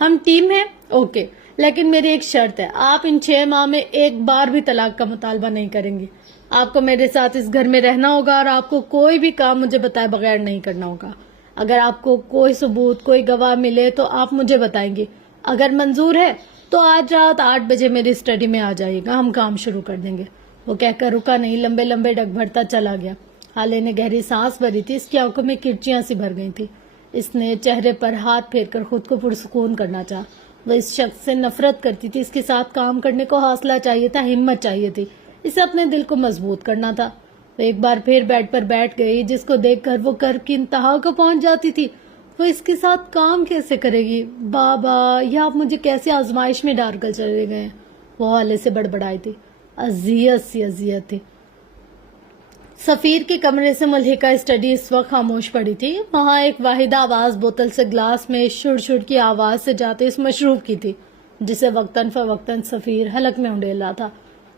ہم ٹیم ہیں، اوکے، لیکن میری ایک شرط ہے، آپ ان 6 ماہ میں ایک بار بھی طلاق کا مطالبہ نہیں کریں گی۔ آپ کو میرے ساتھ اس گھر میں رہنا ہوگا اور آپ کو کوئی بھی کام مجھے بتائے بغیر نہیں کرنا ہوگا۔ اگر آپ کو کوئی ثبوت، کوئی گواہ ملے تو آپ مجھے بتائیں گے۔ اگر منظور ہے تو آج رات 8 بجے میری اسٹڈی میں آ جائیے گا، ہم کام شروع کر دیں گے۔ وہ کہہ کر رکا نہیں، لمبے لمبے ڈگ بھرتا چلا گیا۔ حالے نے گہری سانس بھری تھی، اس کی آنکھوں میں کرچیاں سی بھر گئی تھی۔ اس نے چہرے پر ہاتھ پھیر کر خود کو پرسکون کرنا چاہا۔ وہ اس شخص سے نفرت کرتی تھی، اس کے ساتھ کام کرنے کو حوصلہ چاہیے تھا، ہمت چاہیے تھی، اسے اپنے دل کو مضبوط کرنا تھا۔ وہ ایک بار پھر بیڈ پر بیٹھ گئی، جس کو دیکھ کر وہ کر کی انتہا کو پہنچ جاتی تھی۔ وہ اس کے ساتھ کام کیسے کرے گی؟ بابا، یہ آپ مجھے کیسے آزمائش میں ڈال کر چلے گئے؟ وہ حالے سے بڑبڑائی تھی، اذیت تھی۔ سفیر کے کمرے سے ملحقہ اسٹڈی اس وقت خاموش پڑی تھی۔ وہاں ایک واحد آواز بوتل سے گلاس میں شڑ شڑ کی آواز سے جاتے اس مشروب کی تھی، جسے وقتاً فوقتاً سفیر حلق میں انڈیل رہا تھا۔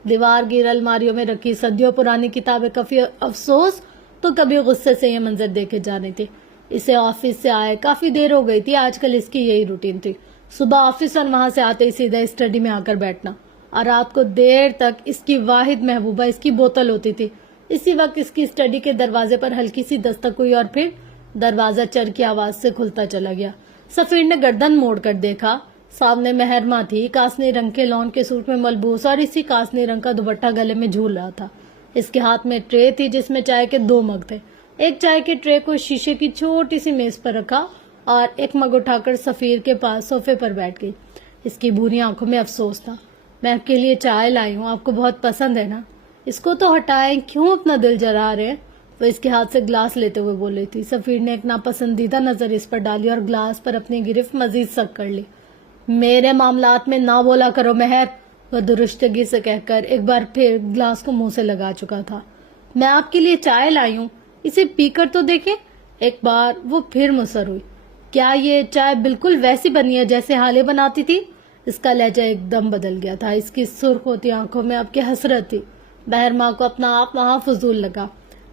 دیوار گیر الماریوں میں رکھی صدیوں پرانی کتابیں کافی افسوس تو کبھی غصے سے یہ منظر دیکھے جا رہی تھی۔ اسے آفس سے آئے کافی دیر ہو گئی تھی، آج کل اس کی یہی روٹین تھی، صبح آفس اور وہاں سے آتے ہی سیدھا اسٹڈی میں آ کر بیٹھنا، اور رات کو دیر تک اس کی واحد محبوبہ اس کی بوتل ہوتی تھی۔ اسی وقت اس کی اسٹڈی کے دروازے پر ہلکی سی دستک ہوئی اور پھر دروازہ چر کی آواز سے کھلتا چلا گیا۔ سفیر نے گردن موڑ کر دیکھا، سامنے مہرما تھی، کاسنی رنگ کے لون کے سوٹ میں ملبوس، اور اسی کاسنی رنگ کا دوپٹہ گلے میں جھول رہا تھا۔ اس کے ہاتھ میں ٹرے تھی جس میں چائے کے 2 مگ تھے. ایک چائے کے ٹرے کو شیشے کی چھوٹی سی میز پر رکھا اور ایک مگ اٹھا کر سفیر کے پاس صوفے پر بیٹھ گئی. اس کی بھوری آنکھوں میں افسوس تھا. میں آپ کے لیے چائے لائی ہوں, آپ کو بہت پسند ہے نا؟ اس کو تو ہٹائیں, کیوں اپنا دل جلا رہے ہیں؟ وہ اس کے ہاتھ سے گلاس لیتے ہوئے بول رہی تھی. سفیر نے ایک ناپسندیدہ نظر اس پر ڈالی اور گلاس پر اپنی گرفت مزید سخت کر لی. میرے معاملات میں نہ بولا کرو مہر, وہ درستگی سے کہہ کر ایک بار پھر گلاس کو منہ سے لگا چکا تھا. میں آپ کے لیے چائے لائی ہوں, اسے پی کر تو دیکھیں. ایک بار وہ پھر مصر ہوئی. کیا یہ چائے بالکل ویسی بنی ہے جیسے حالے بناتی تھی؟ اس کا لہجہ ایک دم بدل گیا تھا. اس کی سرخ ہوتی آنکھوں میں اب کی حسرت تھی. بہر ماں کو اپنا آپ وہاں فضول لگا.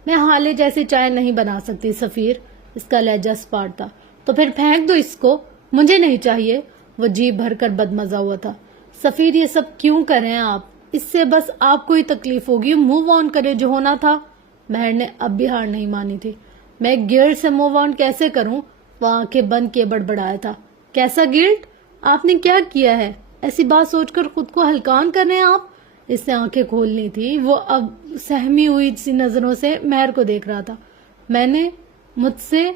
میں حالے جیسی چائے نہیں بنا سکتی سفیر, اس کا لہجہ سپاٹ تھا. تو پھر پھینک دو اس کو, مجھے نہیں چاہیے. وہ جی بھر کر بدمزہ ہوا تھا. سفیر یہ سب کیوں کر رہے ہیں آپ؟ اس سے بس آپ کو ہی تکلیف ہوگی. موو آن کرے, جو ہونا تھا. مہر نے اب بھی ہار نہیں مانی تھی. میں گلٹ سے موو آن کیسے کروں؟ وہ آنکھیں بند کیے بڑبڑایا تھا. کیسا گلٹ؟ آپ نے کیا کیا ہے؟ ایسی بات سوچ کر خود کو ہلکان کر رہے ہیں آپ؟ اس نے آنکھیں کھولنی تھی. وہ اب سہمی ہوئی سی نظروں سے مہر کو دیکھ رہا تھا. میں نے مجھ سے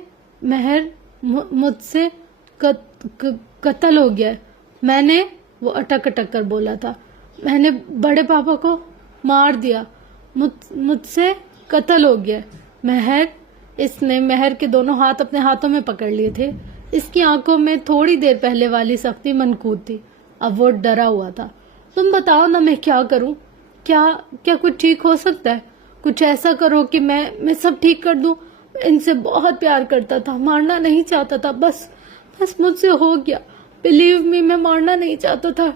قتل ہو گیا ہے. میں نے, وہ اٹک اٹک کر بولا تھا, میں نے بڑے پاپا کو مار دیا. مجھ سے قتل ہو گیا. مہر, اس نے مہر کے دونوں ہاتھ اپنے ہاتھوں میں پکڑ لیے تھے. اس کی آنکھوں میں تھوڑی دیر پہلے والی سختی منقود تھی. اب وہ ڈرا ہوا تھا. تم بتاؤ نا, میں کیا کروں؟ کیا کچھ ٹھیک ہو سکتا ہے؟ کچھ ایسا کرو کہ میں سب ٹھیک کر دوں. ان سے بہت پیار کرتا تھا, مارنا نہیں چاہتا تھا. بس مجھ سے ہو گیا. بلیو می, میں مارنا نہیں چاہتا تھا.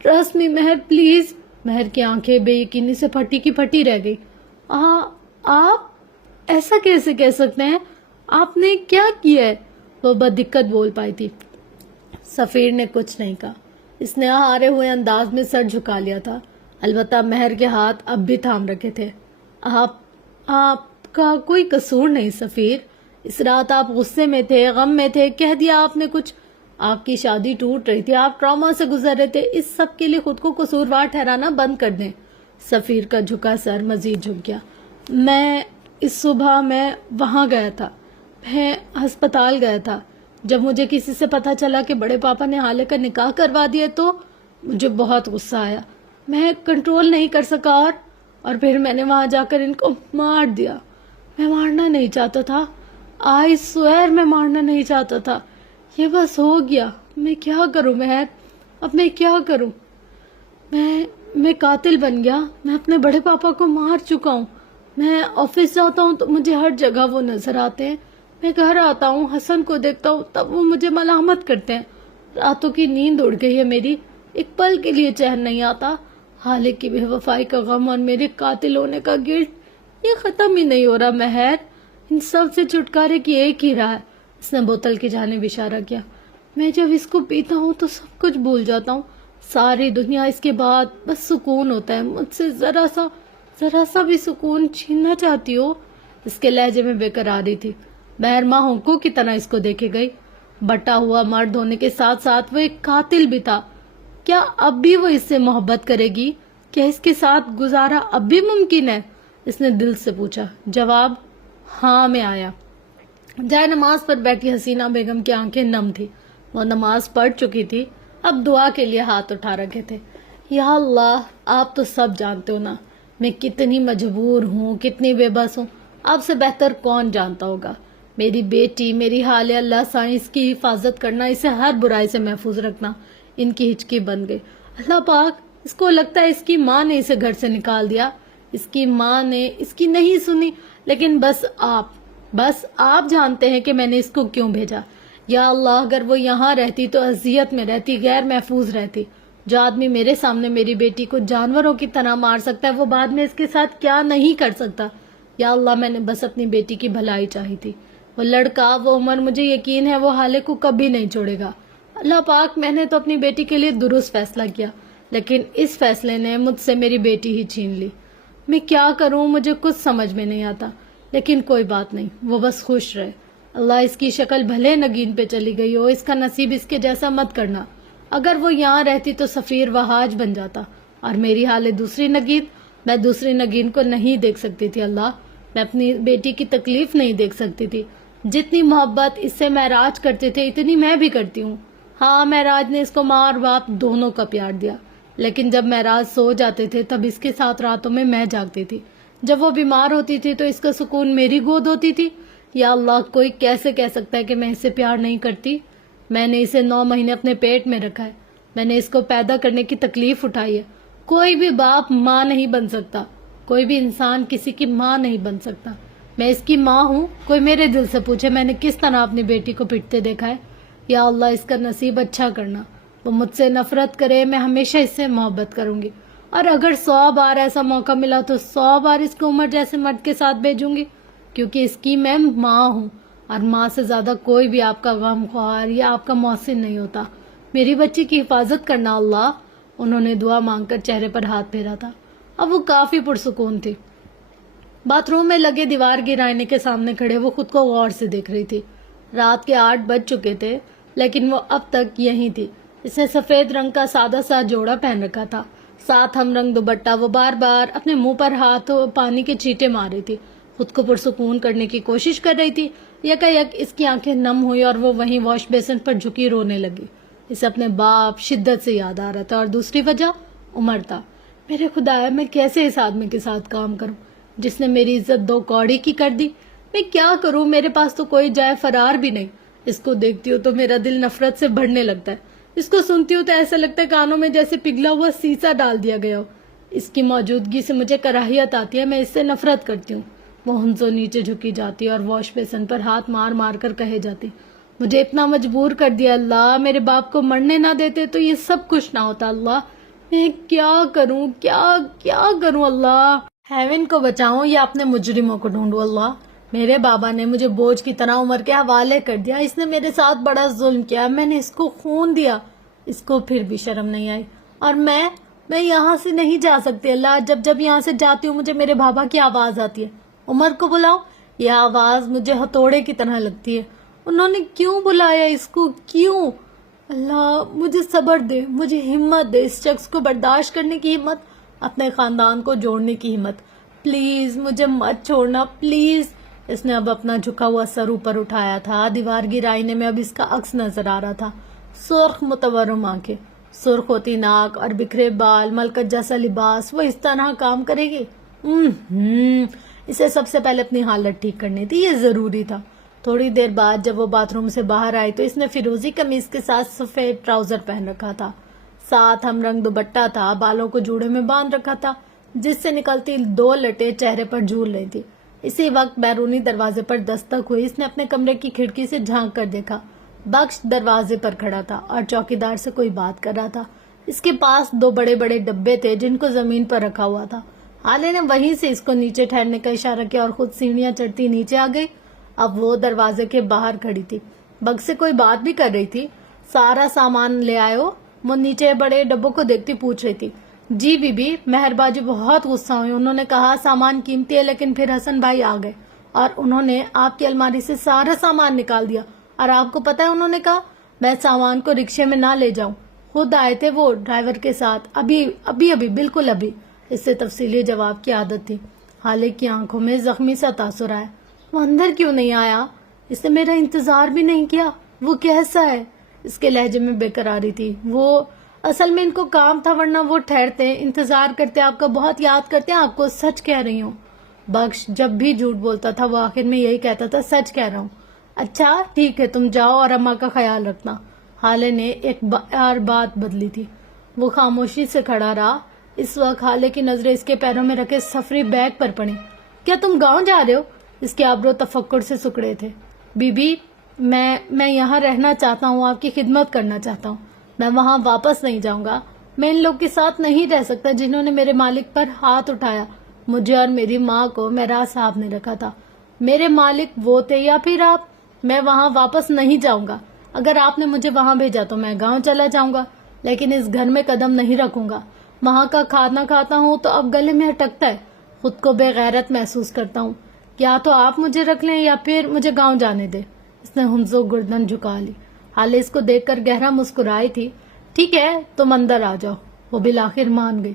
ٹرسٹ می مہر, پلیز. مہر کی آنکھیں بے یقینی سے پھٹی کی پھٹی رہ گئی. آپ ایسا کیسے کہہ سکتے ہیں؟ آپ نے کیا کیا ہے؟ وہ بددقت بول پائی تھی. سفیر نے کچھ نہیں کہا. اس نے ہارے ہوئے انداز میں سر جھکا لیا تھا. البتہ مہر کے ہاتھ اب بھی تھام رکھے تھے. آپ کا کوئی قصور نہیں سفیر. اس رات آپ غصے میں تھے, غم میں تھے, کہہ دیا آپ نے کچھ. آپ کی شادی ٹوٹ رہی تھی, آپ ٹراما سے گزر رہے تھے. اس سب کے لیے خود کو قصوروار ٹھہرانا بند کر دیں. سفیر کا جھکا سر مزید جھک گیا. اس صبح میں وہاں گیا تھا, میں ہسپتال گیا تھا. جب مجھے کسی سے پتا چلا کہ بڑے پاپا نے حالے کا نکاح کروا دیا تو مجھے بہت غصہ آیا. میں کنٹرول نہیں کر سکا اور پھر میں نے وہاں جا کر ان کو مار دیا. میں مارنا نہیں چاہتا تھا. آئی سوئر میں مارنا نہیں چاہتا تھا. یہ بس ہو گیا. میں کیا کروں مہر, اب میں کیا کروں؟ میں قاتل بن گیا. میں اپنے بڑے پاپا کو مار چکا ہوں. میں آفس جاتا ہوں تو مجھے ہر جگہ وہ نظر آتے ہیں. میں گھر آتا ہوں, حسن کو دیکھتا ہوں, تب وہ مجھے ملامت کرتے ہیں. راتوں کی نیند اڑ گئی ہے میری. ایک پل کے لیے چین نہیں آتا. حالے کی بے وفائی کا غم اور میرے قاتل ہونے کا گلٹ, یہ ختم ہی نہیں ہو رہا مہر. ان سب سے چھٹکارے کی ایک ہی راہ ہے. اس نے بوتل کی جانب اشارہ کیا. میں جب اس کو پیتا ہوں تو سب کچھ بھول جاتا ہوں. ساری دنیا اس کے بعد بس سکون ہوتا ہے. مجھ سے ذرا سا بھی سکون چھیننا چاہتی ہو؟ اس کے لہجے میں بے قراری تھی. بہر ماں ہونکوں کی طرح اس کو دیکھے گئی. بٹا ہوا مرد ہونے کے ساتھ ساتھ وہ ایک قاتل بھی تھا. کیا اب بھی وہ اس سے محبت کرے گی؟ کیا اس کے ساتھ گزارا اب بھی ممکن ہے؟ اس نے دل سے پوچھا. جواب ہاں میں آیا. جائے نماز پر بیٹھی حسینہ بیگم کی آنکھیں نم تھی. وہ نماز پڑھ چکی تھی, اب دعا کے لیے ہاتھ اٹھا رکھے تھے. یا اللہ, آپ تو سب جانتے ہو نا میں کتنی مجبور ہوں, کتنی بے بس ہوں. آپ سے بہتر کون جانتا ہوگا. میری بیٹی, میری حال اللہ سائنس کی حفاظت کرنا, اسے ہر برائی سے محفوظ رکھنا. ان کی ہچکی بن گئی. اللہ پاک, اس کو لگتا ہے اس کی ماں نے اسے گھر سے نکال دیا. اس کی ماں نے اس کی نہیں سنی, لیکن بس آپ جانتے ہیں کہ میں نے اس کو کیوں بھیجا. یا اللہ, اگر وہ یہاں رہتی تو اذیت میں رہتی, غیر محفوظ رہتی. جو آدمی میرے سامنے میری بیٹی کو جانوروں کی طرح مار سکتا ہے, وہ بعد میں اس کے ساتھ کیا نہیں کر سکتا. یا اللہ, میں نے بس اپنی بیٹی کی بھلائی چاہی تھی. وہ لڑکا, وہ عمر, مجھے یقین ہے وہ حالے کو کبھی نہیں چھوڑے گا. اللہ پاک, میں نے تو اپنی بیٹی کے لیے درست فیصلہ کیا, لیکن اس فیصلے نے مجھ سے میری بیٹی ہی چھین لی. میں کیا کروں, مجھے کچھ سمجھ میں نہیں آتا. لیکن کوئی بات نہیں, وہ بس خوش رہے. اللہ, اس کی شکل بھلے نگین پہ چلی گئی ہو, اس کا نصیب اس کے جیسا مت کرنا. اگر وہ یہاں رہتی تو سفیر وہاج بن جاتا, اور میری حالت دوسری نگین. میں دوسری نگین کو نہیں دیکھ سکتی تھی اللہ، میں اپنی بیٹی کی تکلیف نہیں دیکھ سکتی تھی۔ جتنی محبت اس سے معراج کرتے تھے اتنی میں بھی کرتی ہوں۔ ہاں معراج نے اس کو ماں اور باپ دونوں کا پیار دیا، لیکن جب معراج سو جاتے تھے تب اس کے ساتھ راتوں میں جاگتی تھی۔ جب وہ بیمار ہوتی تھی تو اس کا سکون میری گود ہوتی تھی۔ یا اللہ، کوئی کیسے کہہ سکتا ہے کہ میں اسے پیار نہیں کرتی؟ میں نے اسے 9 مہینے اپنے پیٹ میں رکھا ہے، میں نے اس کو پیدا کرنے کی تکلیف اٹھائی ہے۔ کوئی بھی باپ ماں نہیں بن سکتا، کوئی بھی انسان کسی کی ماں نہیں بن سکتا۔ میں اس کی ماں ہوں۔ کوئی میرے دل سے پوچھے میں نے کس طرح اپنی بیٹی کو پٹتے دیکھا ہے؟ یا اللہ، اس کا نصیب اچھا کرنا۔ وہ مجھ سے نفرت کرے، میں ہمیشہ اس سے محبت کروں گی، اور اگر 100 بار ایسا موقع ملا تو 100 بار اس کو عمر جیسے مرد کے ساتھ بھیجوں گی، کیونکہ اس کی میں ماں ہوں، اور ماں سے زیادہ کوئی بھی آپ کا غمخوار یا آپ کا محسن نہیں ہوتا۔ میری بچی کی حفاظت کرنا اللہ۔ انہوں نے دعا مانگ کر چہرے پر ہاتھ پھیرا تھا۔ اب وہ کافی پرسکون تھی۔ باتھ روم میں لگے دیوار کے آئینے کے سامنے کھڑے وہ خود کو غور سے دیکھ رہی تھی۔ رات کے 8 بج چکے تھے، لیکن وہ اب تک یہیں تھی۔ اس نے سفید رنگ کا سادہ سا جوڑا پہن رکھا تھا، ساتھ ہم رنگ دوپٹہ۔ وہ بار بار اپنے منہ پر ہاتھ پانی کے چیٹے مار رہی تھی، خود کو پرسکون کرنے کی کوشش کر رہی تھی۔ یکایک اس کی آنکھیں نم ہوئی اور وہ وہیں واش بیسن پر جھکی رونے لگی۔ اسے اپنے باپ شدت سے یاد آ رہا تھا، اور دوسری وجہ عمر تھا۔ میرے خدایا، میں کیسے اس آدمی کے ساتھ کام کروں جس نے میری عزت 2 کوڑی کی کر دی؟ میں کیا کروں؟ میرے پاس تو کوئی جائے فرار بھی نہیں۔ اس کو دیکھتی ہوں تو میرا دل نفرت سے بھرنے لگتا ہے، اس کو سنتی ہوں تو ایسا لگتا ہے کانوں میں جیسے پگھلا ہوا سیسا ڈال دیا گیا ہو۔ اس کی موجودگی سے مجھے کراہیت آتی ہے، میں اس سے نفرت کرتی ہوں۔ وہ ہنسو نیچے جھکی جاتی اور واش بیسن پر ہاتھ مار مار کر کہے جاتی، مجھے اتنا مجبور کر دیا اللہ، میرے باپ کو مرنے نہ دیتے تو یہ سب کچھ نہ ہوتا اللہ۔ میں کیا کروں، کیا کروں اللہ؟ ہیون کو بچاؤں یا اپنے مجرموں کو ڈھونڈوں اللہ؟ میرے بابا نے مجھے بوجھ کی طرح عمر کے حوالے کر دیا، اس نے میرے ساتھ بڑا ظلم کیا، میں نے اس کو خون دیا، اس کو پھر بھی شرم نہیں آئی، اور میں یہاں سے نہیں جا سکتی اللہ۔ جب یہاں سے جاتی ہوں مجھے میرے بابا کی آواز آتی ہے، عمر کو بلاؤ۔ یہ آواز مجھے ہتھوڑے کی طرح لگتی ہے۔ انہوں نے کیوں بلایا اس کو؟ کیوں؟ اللہ مجھے صبر دے، مجھے ہمت دے، اس شخص کو برداشت کرنے کی ہمت، اپنے خاندان کو جوڑنے کی ہمت۔ پلیز مجھے مت چھوڑنا، پلیز۔ اس نے اب اپنا جھکا ہوا سر اوپر اٹھایا تھا، دیوار کی آئینے میں اب اس کا عکس نظر آ رہا تھا۔ سرخ متورم آنکھیں، سرخ ہوتی ناک اور بکھرے بال، ملکت جیسا لباس، وہ اس طرح کام کرے گی؟ اسے سب سے پہلے اپنی حالت ٹھیک کرنی تھی، یہ ضروری تھا۔ تھوڑی دیر بعد جب وہ باتھ روم سے باہر آئی تو اس نے فیروزی قمیض کے ساتھ سفید ٹراؤزر پہن رکھا تھا، ساتھ ہم رنگ دوپٹہ تھا، بالوں کو جوڑے میں باندھ رکھا تھا جس سے نکلتی 2 لٹیں چہرے پر جھول رہی تھی۔ اسی وقت بیرونی دروازے پر دستک ہوئی، اس نے اپنے کمرے کی کھڑکی سے جھانک کر دیکھا۔ بخش دروازے پر کھڑا تھا اور چوکیدار سے کوئی بات کر رہا تھا۔ اس کے پاس 2 بڑے بڑے ڈبے تھے جن کو زمین پر رکھا ہوا تھا۔ حالے نے وہیں سے اس کو نیچے ٹھہرنے کا اشارہ کیا اور خود سیڑھیاں چڑھتی نیچے آ گئی۔ اب وہ دروازے کے باہر کھڑی تھی، بگ سے کوئی بات بھی کر رہی تھی۔ سارا سامان لے آئے ہو؟ وہ نیچے بڑے ڈبوں کو دیکھتی پوچھ رہی تھی۔ جی بی بی، مہر باجی بہت غصہ ہوئی، انہوں نے کہا سامان قیمتی ہے، لیکن پھر حسن بھائی آ گئے اور انہوں نے آپ کی الماری سے سارا سامان نکال دیا، اور آپ کو پتا ہے انہوں نے کہا میں سامان کو رکشے میں نہ لے جاؤں، خود آئے تھے وہ ڈرائیور کے ساتھ، ابھی بالکل ابھی۔ اس سے تفصیلی جواب کی عادت تھی۔ حالے کی آنکھوں میں زخمی سا تاثر آیا۔ وہ اندر کیوں نہیں آیا؟ اس نے میرا انتظار بھی نہیں کیا، وہ کیسا ہے؟ اس کے لہجے میں بے قراری تھی۔ وہ اصل میں ان کو کام تھا، ورنہ وہ ٹھہرتے انتظار کرتے، آپ کا بہت یاد کرتے ہیں، آپ کو سچ کہہ رہی ہوں۔ بخش جب بھی جھوٹ بولتا تھا وہ آخر میں یہی کہتا تھا سچ کہہ رہا ہوں۔ اچھا ٹھیک ہے، تم جاؤ اور اماں کا خیال رکھنا۔ حالے نے ایک بار بات بدلی تھی۔ وہ خاموشی سے کھڑا رہا۔ اس وقت حالے کی نظریں اس کے پیروں میں رکھے سفری بیگ پر پڑی۔ کیا تم گاؤں جا رہے ہو؟ اس کے آبرو تفکر سے سکڑے تھے۔ بی بی، میں یہاں رہنا چاہتا ہوں، آپ کی خدمت کرنا چاہتا ہوں، میں وہاں واپس نہیں جاؤں گا۔ میں ان لوگ کے ساتھ نہیں رہ سکتا جنہوں نے میرے مالک پر ہاتھ اٹھایا۔ مجھے اور میری ماں کو معراج صاحب نے رکھا تھا، میرے مالک وہ تھے یا پھر آپ۔ میں وہاں واپس نہیں جاؤں گا۔ اگر آپ نے مجھے وہاں بھیجا تو میں گاؤں چلا جاؤں گا، لیکن اس گھر میں قدم نہیں رکھوں گا۔ وہاں کا کھانا کھاتا ہوں تو اب گلے میں اٹکتا ہے، خود کو بے غیرت محسوس کرتا ہوں۔ یا تو آپ مجھے رکھ لیں یا پھر مجھے گاؤں جانے دیں۔ اس نے ہنزو گردن جھکا لی۔ حالے اس کو دیکھ کر گہرا مسکرائی تھی۔ ٹھیک ہے، تم اندر آ جاؤ۔ وہ بالآخر مان گئی۔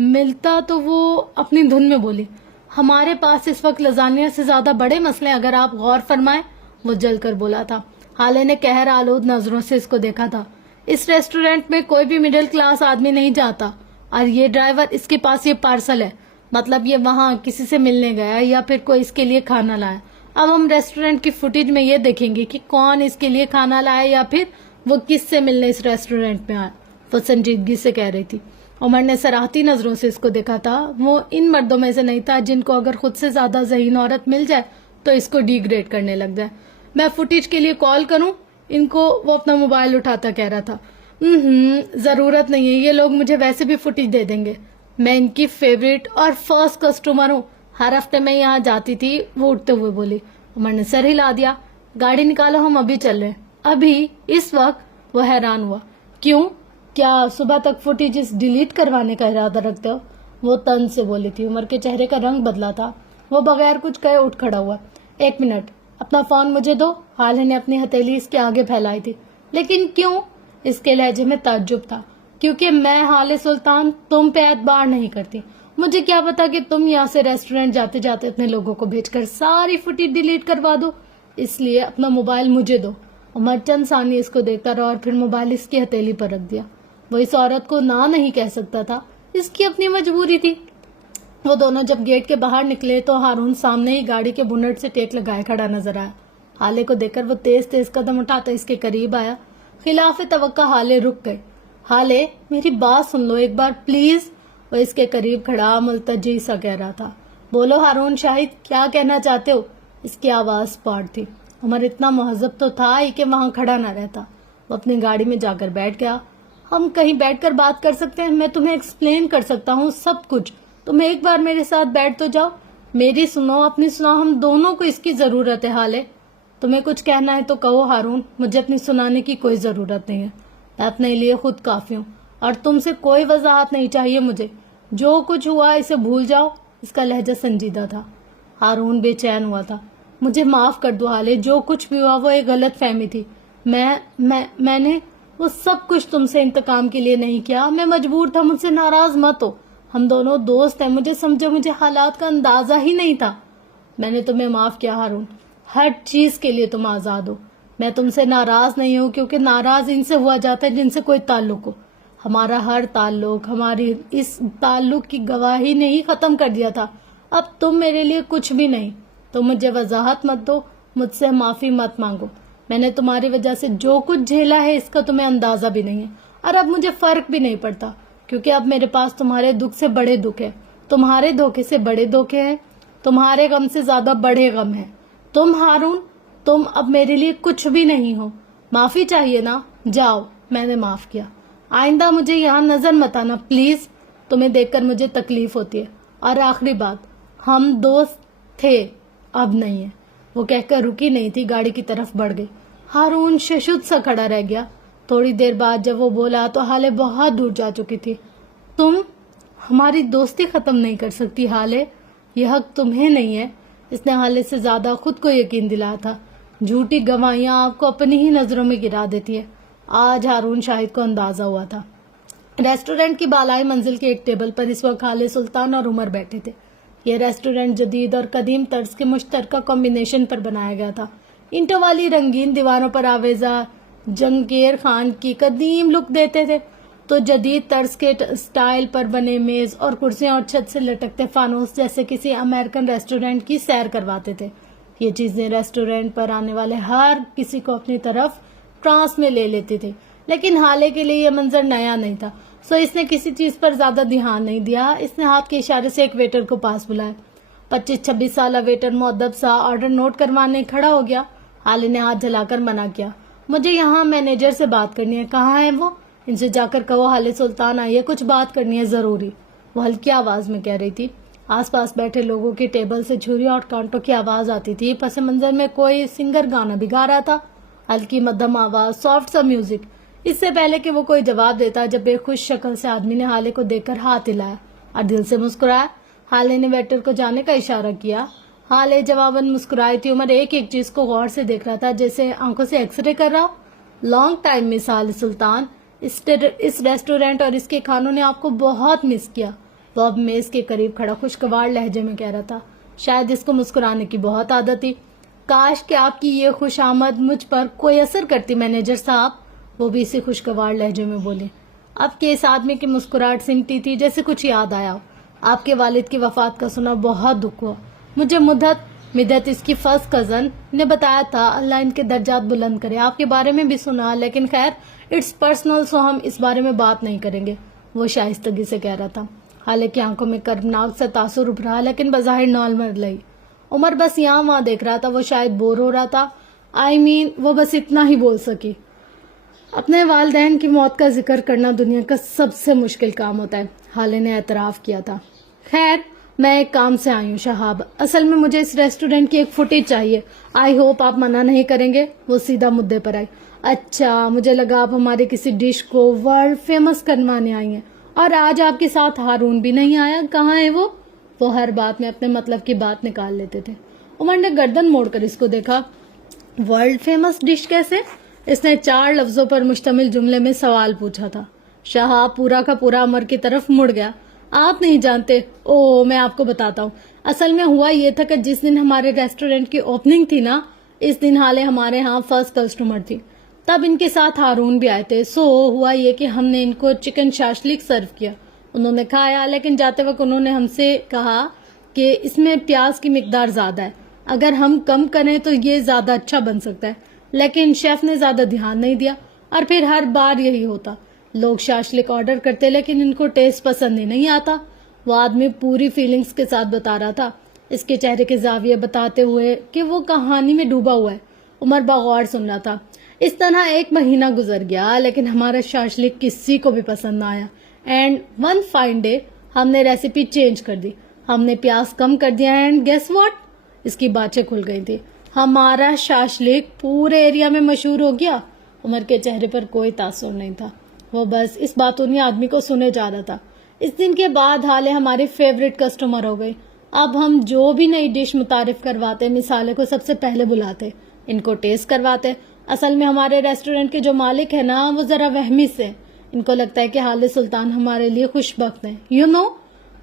ملتا تو وہ اپنی دھن میں بولی، ہمارے پاس اس وقت لزانیہ سے زیادہ بڑے مسئلے اگر آپ غور فرمائیں. وہ جل کر بولا تھا. حالے نے قہر آلود نظروں سے اس کو دیکھا تھا. اس ریسٹورینٹ میں کوئی بھی مڈل کلاس آدمی نہیں جاتا، اور یہ ڈرائیور اس کے پاس یہ پارسل ہے، مطلب یہ وہاں کسی سے ملنے گیا یا پھر کوئی اس کے لیے کھانا لایا. اب ہم ریسٹورینٹ کی فوٹیج میں یہ دیکھیں گے کہ کون اس کے لیے کھانا لایا یا پھر وہ کس سے ملنے اس ریسٹورینٹ میں آیا. وہ سنجیدگی سے کہہ رہی تھی. عمر نے سراہتی نظروں سے اس کو دیکھا تھا. وہ ان مردوں میں سے نہیں تھا جن کو اگر خود سے زیادہ ذہین عورت مل جائے تو اس کو ڈی گریڈ کرنے لگ جائے. میں فوٹیج کے لیے کال کروں ان کو؟ وہ اپنا موبائل اٹھاتا کہہ رہا تھا. ضرورت نہیں ہے، یہ لوگ مجھے ویسے بھی فوٹیج دے دیں گے. میں ان کی فیوریٹ اور فرسٹ کسٹمر ہوں، ہر ہفتے میں یہاں جاتی تھی. وہ اٹھتے ہوئے بولی. عمر نے سر ہلا دیا. گاڑی نکالو، ہم ابھی چل رہے ہیں. ابھی اس وقت؟ وہ حیران ہوا. کیوں؟ کیا صبح تک فوٹیجز ڈیلیٹ کروانے کا ارادہ رکھتے ہو؟ وہ تن سے بولی تھی. عمر کے چہرے کا رنگ بدلا تھا. وہ بغیر کچھ کہے اٹھ کھڑا ہوا. 1 منٹ، اپنا فون مجھے دو. حالے نے اپنی ہتھیلی اس کے آگے پھیلائی تھی. لیکن کیوں؟ اس کے لہجے میں تعجب تھا. کیونکہ میں حالے سلطان تم پہ اعتبار نہیں کرتی. مجھے کیا پتا کہ تم یہاں سے ریسٹورینٹ جاتے جاتے اپنے لوگوں کو بھیج کر ساری فوٹیج ڈیلیٹ کروا دو. اس لیے اپنا موبائل مجھے دو. عمر چند ثانیے اس کو دیکھتا رہا اور پھر موبائل اس کی ہتھیلی پر رکھ دیا. وہ اس عورت کو نہ نہیں کہہ سکتا تھا، اس کی اپنی مجبوری تھی. وہ دونوں جب گیٹ کے باہر نکلے تو ہارون سامنے ہی گاڑی کے بونٹ سے ٹیک لگائے کھڑا نظر آیا. حالے کو دیکھ کر وہ تیز تیز قدم اٹھاتا اس کے قریب آیا. خلاف توقع حالے رک گئے. حالے میری بات سن لو ایک بار پلیز. وہ اس کے قریب کھڑا ملتجی سا کہہ رہا تھا. بولو ہارون شاہد، کیا کہنا چاہتے ہو؟ اس کی آواز پاٹ تھی. عمر اتنا مہذب تو تھا ہی کہ وہاں کھڑا نہ رہتا. وہ اپنی گاڑی میں جا کر بیٹھ گیا. ہم کہیں بیٹھ کر بات کر سکتے ہیں، میں تمہیں ایکسپلین کر سکتا ہوں سب کچھ. تم ایک بار میرے ساتھ بیٹھ تو جاؤ. میری سنو، اپنی سناؤ، ہم دونوں کو اس کی ضرورت ہے. حالے تمہیں کچھ کہنا ہے تو کہو ہارون، مجھے اپنی سنانے کی کوئی ضرورت نہیں ہے. میں اپنے لیے خود کافی ہوں اور تم سے کوئی وضاحت نہیں چاہیے مجھے. جو کچھ ہوا اسے بھول جاؤ. اس کا لہجہ سنجیدہ تھا. ہارون بے چین ہوا تھا. مجھے معاف کر دو حالے، جو کچھ بھی ہوا وہ ایک غلط فہمی تھی. میں نے وہ سب کچھ تم سے انتقام کے لیے نہیں کیا. میں مجبور تھا، مجھ سے ناراض مت ہو. ہم دونوں دوست ہیں، مجھے سمجھے، مجھے حالات کا اندازہ ہی نہیں تھا. میں نے تمہیں معاف کیا ہارون. ہر چیز کے لیے تم آزاد ہو. میں تم سے ناراض نہیں ہوں کیونکہ ناراض ان سے ہوا جاتا ہے جن سے کوئی تعلق ہو. ہمارا ہر تعلق ہماری اس تعلق کی گواہی نے ہی ختم کر دیا تھا. اب تم میرے لیے کچھ بھی نہیں. تو مجھے وضاحت مت دو، مجھ سے معافی مت مانگو. میں نے تمہاری وجہ سے جو کچھ جھیلا ہے اس کا تمہیں اندازہ بھی نہیں ہے. اور اب مجھے فرق بھی نہیں پڑتا کیونکہ اب میرے پاس تمہارے دکھ سے بڑے دکھ ہے، تمہارے دھوکے سے بڑے دھوکے ہیں، تمہارے غم سے زیادہ بڑے غم ہیں. تم ہارون، تم اب میرے لیے کچھ بھی نہیں ہو. معافی چاہیے نا؟ جاؤ، میں نے معاف کیا. آئندہ مجھے یہاں نظر مت آنا پلیز. تمہیں دیکھ کر مجھے تکلیف ہوتی ہے. اور آخری بات، ہم دوست تھے، اب نہیں ہے. وہ کہہ کر رکی نہیں تھی، گاڑی کی طرف بڑھ گئی. ہارون ششد سا کھڑا رہ گیا. تھوڑی دیر بعد جب وہ بولا تو حالے بہت دور جا چکی تھی. تم ہماری دوستی ختم نہیں کر سکتی حالے، یہ حق تمہیں نہیں ہے. اس نے حالے سے زیادہ خود کو یقین دلایا تھا. جھوٹی گواہیاں آپ کو اپنی ہی نظروں میں گرا دیتی ہے. آج ہارون شاہد کو اندازہ ہوا تھا. ریسٹورینٹ کی بالائی منزل کے ایک ٹیبل پر اس وقت حالے سلطان اور عمر بیٹھے تھے. یہ ریسٹورینٹ جدید اور قدیم طرز کے مشترکہ کمبینیشن پر بنایا گیا تھا. اینٹوں والی رنگین دیواروں پر آویزہ جنگیر خان کی قدیم لک دیتے تھے تو جدید طرز کے سٹائل پر بنے میز اور کرسیاں اور چھت سے لٹکتے فانوس جیسے کسی امریکن ریسٹورینٹ کی سیر کرواتے تھے. یہ چیزیں ریسٹورینٹ پر آنے والے ہر کسی کو اپنی طرف ٹرانس میں لے لیتی تھی. لیکن حالے کے لیے یہ منظر نیا نہیں تھا، سو اس نے کسی چیز پر زیادہ دھیان نہیں دیا. اس نے ہاتھ کے اشارے سے ایک ویٹر کو پاس بلایا. 25-26 سالہ ویٹر مؤدب سا آرڈر نوٹ کروانے کھڑا ہو گیا. حالے نے ہاتھ جلا کر منع کیا. مجھے یہاں مینیجر سے بات کرنی ہے. کہاں ہے وہ؟ ان سے جا کر کہو حالے سلطان آئیے، کچھ بات کرنی ہے ضروری. وہ ہلکی آواز میں کہہ رہی تھی. آس پاس بیٹھے لوگوں کی ٹیبل سے چھری اور کانٹوں کی آواز آتی تھی. پس منظر میں کوئی سنگر گانا بھی گا رہا تھا. ہلکی مدھم آواز، سافٹ سا میوزک. اس سے پہلے کہ وہ کوئی جواب دیتا جب ایک خوش شکل سے آدمی نے حالے کو دیکھ کر ہاتھ ہلایا اور دل سے مسکرایا. حالے نے ویٹر کو جانے کا اشارہ کیا. حالے جواباً مسکرائی تھی. عمر ایک ایک چیز کو غور سے دیکھ رہا تھا جیسے آنکھوں سے ایکس رے کر رہا. لانگ ٹائم مس حالے سلطان. اس ریسٹورینٹ اور اس کے کھانوں نے آپ کو بہت مس کیا. وہ اب میز کے قریب کھڑا خوشگوار لہجے میں کہہ رہا تھا. شاید اس کو مسکرانے کی بہت عادت تھی. کاش کہ آپ کی یہ خوش آمد مجھ پر کوئی اثر کرتی مینیجر صاحب. وہ بھی اسی خوشگوار لہجے میں بولی. اب کے اس آدمی کی مسکراہٹ سمٹی تھی جیسے کچھ یاد آیا. آپ کے والد کی وفات کا سنا بہت دکھ ہوا. مجھے مدت اس کی فرسٹ کزن نے بتایا تھا. اللہ ان کے درجات بلند کرے. آپ کے بارے میں بھی سنا, لیکن خیر اٹس پرسنل, سو ہم اس بارے میں بات نہیں کریں گے. وہ شائستگی سے کہہ رہا تھا. حالانکہ آنکھوں میں کربناک سے تاثر ابھرا, لیکن بظاہر نارمل رہی. عمر بس یہاں وہاں دیکھ رہا تھا. وہ شاید بور ہو رہا تھا. وہ بس اتنا ہی بول سکی. اپنے والدین کی موت کا ذکر کرنا دنیا کا سب سے مشکل کام ہوتا ہے, حالے نے اعتراف کیا تھا. خیر میں ایک کام سے آئی ہوں شہاب. اصل میں مجھے اس ریسٹورینٹ کی ایک فوٹیج چاہیے. آئی ہوپ آپ منع نہیں کریں گے. وہ سیدھا مدعے پر آئی. اچھا, مجھے لگا آپ ہماری کسی ڈش کو ورلڈ فیمس کروانے آئی ہیں. اور آج آپ کے ساتھ ہارون بھی نہیں آیا. کہاں ہے وہ؟ وہ ہر بات میں اپنے مطلب کی بات نکال لیتے تھے. عمر نے گردن موڑ کر اس کو دیکھا. ورلڈ فیمس ڈش کیسے؟ اس نے 4 لفظوں پر مشتمل جملے میں سوال پوچھا تھا. شہاب پورا کا پورا عمر کی طرف مڑ گیا. آپ نہیں جانتے؟ اوہ میں آپ کو بتاتا ہوں. اصل میں ہوا یہ تھا کہ جس دن ہمارے ریسٹورینٹ کی اوپننگ تھی نا, اس دن حالے ہمارے ہاں فرسٹ کسٹمر تھی. تب ان کے ساتھ ہارون بھی آئے تھے. سو ہوا یہ کہ ہم نے ان کو چکن شاشلیک سرو کیا. انہوں نے کھایا, لیکن جاتے وقت انہوں نے ہم سے کہا کہ اس میں پیاز کی مقدار زیادہ ہے, اگر ہم کم کریں تو یہ زیادہ اچھا بن سکتا ہے. لیکن شیف نے زیادہ دھیان نہیں دیا, اور پھر ہر بار یہی ہوتا. لوگ شاشلک آرڈر کرتے لیکن ان کو ٹیسٹ پسند ہی نہیں آتا. وہ آدمی پوری فیلنگز کے ساتھ بتا رہا تھا, اس کے چہرے کے زاویے بتاتے ہوئے کہ وہ کہانی میں ڈوبا ہوا ہے. عمر بغور سن رہا تھا. اس طرح 1 مہینہ گزر گیا, لیکن ہمارا شاشلک کسی کو بھی پسند نہ آیا. اینڈ ون فائن ڈے ہم نے ریسیپی چینج کر دی. ہم نے پیاز کم کر دیا. And guess what? اس کی باتیں کھل گئی تھی. ہمارا شاشلک پورے ایریا میں مشہور ہو گیا. عمر کے چہرے پر کوئی تاثر نہیں تھا. وہ بس اس باتونی آدمی کو سنے جا رہا تھا. اس دن کے بعد حالے ہمارے فیوریٹ کسٹمر ہو گئی. اب ہم جو بھی نئی ڈش متعارف کرواتے, مثالے کو سب سے پہلے بلاتے, ان کو ٹیسٹ کرواتے. اصل میں ہمارے ریسٹورینٹ کے جو مالک ہیں نا, وہ ذرا وہمی سے. ان کو لگتا ہے کہ حالے سلطان ہمارے لیے خوش بخت ہیں. You know.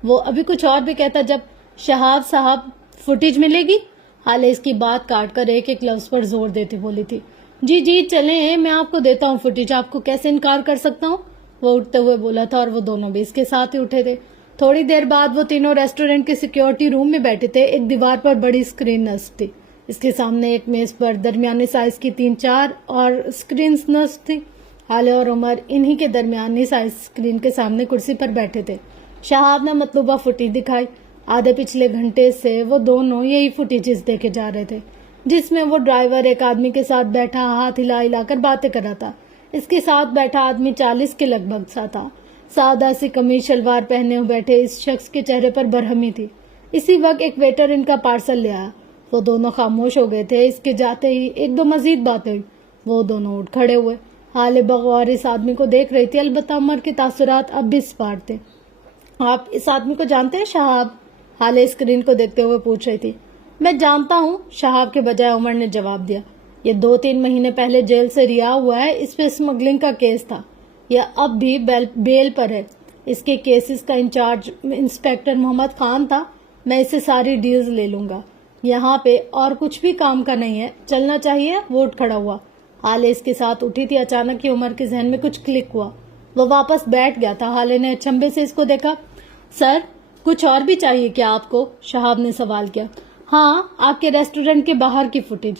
وہ ابھی کچھ اور بھی کہتا جب شہاب صاحب فوٹیج ملے گی. حالے اس کی بات کاٹ کر ایک لفظ پر زور دیتی بولی تھی. جی چلیں, میں آپ کو دیتا ہوں فوٹیج, آپ کو کیسے انکار کر سکتا ہوں. وہ اٹھتے ہوئے بولا تھا, اور وہ دونوں بھی اس کے ساتھ ہی اٹھے تھے. تھوڑی دیر بعد وہ تینوں ریسٹورینٹ کے سیکیورٹی روم میں بیٹھے تھے. ایک دیوار پر بڑی اسکرین نصب تھی. اس کے سامنے ایک میز پر درمیانے سائز کی 3-4 اور اسکرینز نصب تھی. حالے اور عمر انہی کے درمیانی سائز اسکرین کے سامنے کرسی پر بیٹھے تھے. شہاب نے مطلوبہ فوٹیج دکھائی. آدھے پچھلے گھنٹے سے وہ دونوں یہی فوٹیجز دیکھے جا رہے تھے, جس میں وہ ڈرائیور ایک آدمی کے ساتھ بیٹھا ہاتھ ہلا کر باتیں کر رہا تھا. اس کے ساتھ بیٹھا آدمی 40 کے لگ بھگ سا تھا. سادہ سی قمیض شلوار پہنے ہوئے بیٹھے اس شخص کے چہرے پر برہمی تھی. اسی وقت ایک ویٹر ان کا پارسل لے آیا. وہ دونوں خاموش ہو گئے تھے. اس کے جاتے ہی 1-2 مزید باتیں ہوئی. وہ دونوں اٹھ کھڑے ہوئے. حالے بغور اس آدمی کو دیکھ رہی تھی. البتہ عمر کے تاثرات اب بھی سپار تھے. آپ اس آدمی کو جانتے ہیں شہاب؟ حالے اسکرین کو دیکھتے ہوئے پوچھ رہی تھی. میں جانتا ہوں, شہاب کے بجائے عمر نے جواب دیا. یہ 2-3 مہینے پہلے جیل سے رہا ہوا ہے. اس پہ اسمگلنگ کا کیس تھا. یہ اب بھی بیل پر ہے. اس کے کیسز کا انچارج انسپیکٹر محمد خان تھا. میں اس سے ساری ڈیلز لے لوں گا. یہاں پہ اور کچھ بھی کام کا نہیں ہے, چلنا چاہیے. وہ اٹھ کھڑا ہوا. حالے اس کے ساتھ اٹھی تھی. اچانک ہی عمر کے ذہن میں کچھ کلک ہوا. وہ واپس بیٹھ گیا تھا. حالے نے اچنبے سے اس کو دیکھا. سر, کچھ اور بھی چاہیے کیا آپ کو؟ شہاب نے سوال کیا. ہاں, آپ کے ریسٹورینٹ کے باہر کی فوٹیج.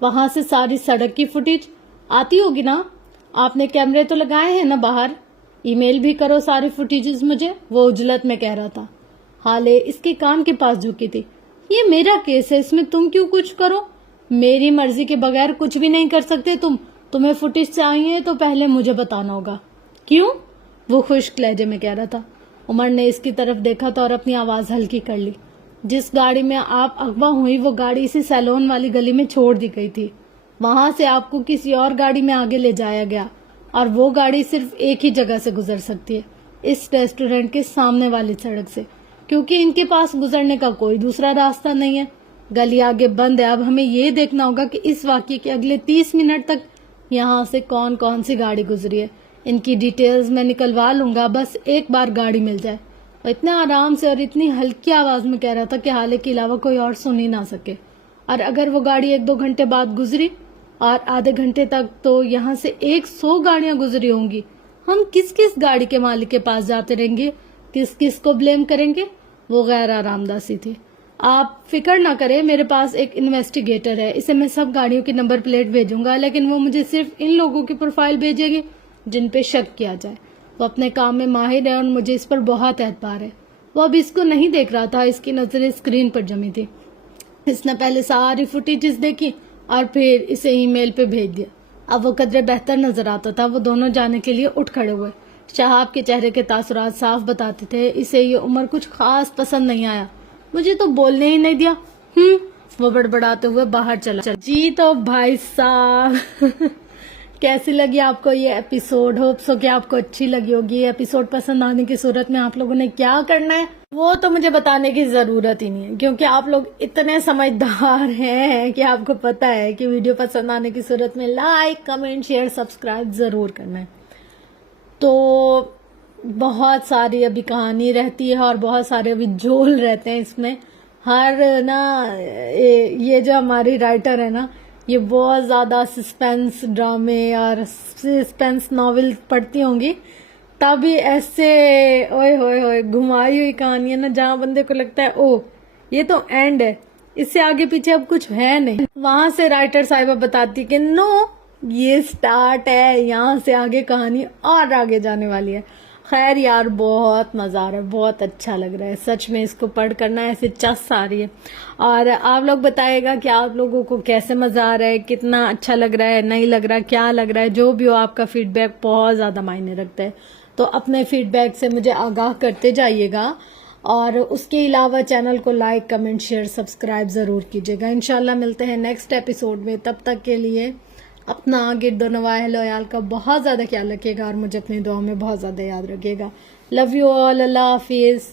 وہاں سے ساری سڑک کی فوٹیج آتی ہوگی نا؟ آپ نے کیمرے تو لگائے ہیں نا باہر؟ ای میل بھی کرو ساری فوٹیجز مجھے. وہ اجلت میں کہہ رہا تھا. حالے اس کے کان کے پاس جھکی تھی. یہ میرا کیس ہے, اس میں تم کیوں کچھ کرو؟ میری مرضی کے بغیر کچھ بھی نہیں کر سکتے تمہیں فوٹیج چاہیے تو پہلے مجھے بتانا ہوگا. کیوں؟ وہ خشک لہجے میں کہہ رہا تھا. عمر نے اس کی طرف دیکھا تھا اور اپنی آواز ہلکی کر لی. جس گاڑی میں آپ اغوا ہوئی وہ گاڑی اسی سیلون والی گلی میں چھوڑ دی گئی تھی. وہاں سے آپ کو کسی اور گاڑی میں آگے لے جایا گیا, اور وہ گاڑی صرف ایک ہی جگہ سے گزر سکتی ہے, اس ریسٹورینٹ کے سامنے والی سڑک سے, کیونکہ ان کے پاس گزرنے کا کوئی دوسرا راستہ نہیں ہے. گلی آگے بند ہے. اب ہمیں یہ دیکھنا ہوگا کہ اس واقعے کے اگلے 30 منٹ تک یہاں سے کون کون سی گاڑی گزری ہے. ان کی ڈیٹیلز میں نکلوا لوں گا, بس ایک بار گاڑی مل جائے. اور اتنے آرام سے اور اتنی ہلکی آواز میں کہہ رہا تھا کہ حالے کے علاوہ کوئی اور سن ہی نہ سکے. اور اگر وہ گاڑی 1-2 گھنٹے بعد گزری اور آدھے گھنٹے تک تو یہاں سے 100 گاڑیاں گزری ہوں گی. ہم کس کس گاڑی کے مالک کے پاس جاتے رہیں گے, کس کس کو بلیم کریں گے؟ وہ غیر آرام دہ سی تھی. آپ فکر نہ کریں, میرے پاس ایک انویسٹیگیٹر ہے, اسے میں سب گاڑیوں کی نمبر پلیٹ بھیجوں گا, لیکن وہ مجھے صرف ان لوگوں کی پروفائل بھیجے گی جن پہ شک کیا جائے. وہ اپنے کام میں ماہر ہے اور مجھے اس پر بہت اعتبار ہے. وہ اب اس کو نہیں دیکھ رہا تھا, اس کی نظریں اسکرین پر جمی تھی. اس نے پہلے ساری فوٹیجز دیکھی اور پھر اسے ای میل پہ بھیج دیا. اب وہ قدرے بہتر نظر آتا تھا. وہ دونوں جانے کے لیے اٹھ کھڑے ہوئے. شہاب کے چہرے کے تاثرات صاف بتاتے تھے اسے یہ عمر کچھ خاص پسند نہیں آیا. مجھے تو بولنے ہی نہیں دیا. وہ بڑبڑاتے ہوئے باہر چلا. جی تو بھائی صاحب کیسی لگی آپ کو یہ ایپیسوڈ؟ ہوپ سو کہ آپ کو اچھی لگی ہوگی. یہ ایپیسوڈ پسند آنے کی صورت میں آپ لوگوں نے کیا کرنا ہے وہ تو مجھے بتانے کی ضرورت ہی نہیں ہے, کیونکہ آپ لوگ اتنے سمجھدار ہیں کہ آپ کو پتا ہے کہ ویڈیو پسند آنے کی صورت میں لائک, کمنٹ, شیئر, سبسکرائب ضرور کرنا ہے. تو بہت ساری ابھی کہانی رہتی ہے اور بہت سارے ابھی جول رہتے ہیں اس میں. ہر یہ جو ہماری رائٹر ہے نا, یہ بہت زیادہ سسپینس ڈرامے اور سسپینس ناول پڑھتی ہوں گی, تبھی ایسے اوئے ہوئے ہوئے گھمائی ہوئی کہانی ہے نا جہاں بندے کو لگتا ہے او یہ تو اینڈ ہے, اس سے آگے پیچھے اب کچھ ہے نہیں. وہاں سے رائٹر صاحبہ بتاتی کہ نو یہ سٹارٹ ہے, یہاں سے آگے کہانی اور آگے جانے والی ہے. خیر یار بہت مزہ آ رہا ہے, بہت اچھا لگ رہا ہے سچ میں. اس کو پڑھ کرنا ایسے چس آ رہی ہے. اور آپ لوگ بتائے گا کہ آپ لوگوں کو کیسے مزہ آ رہا ہے, کتنا اچھا لگ رہا ہے, نہیں لگ رہا ہے, کیا لگ رہا ہے. جو بھی ہو آپ کا فیڈ بیک بہت زیادہ معنی رکھتا ہے. تو اپنے فیڈ بیک سے مجھے آگاہ کرتے جائیے گا. اور اس کے علاوہ چینل کو لائک, کمنٹ, شیئر, سبسکرائب ضرور کیجیے گا. انشاءاللہ ملتے ہیں نیکسٹ ایپیسوڈ میں. تب تک کے لیے اپنا گرد و نواح اہل و عیال کا بہت زیادہ خیال رکھیے گا اور مجھے اپنی دعاؤں میں بہت زیادہ یاد رکھیے گا. Love you all. اللہ حافظ.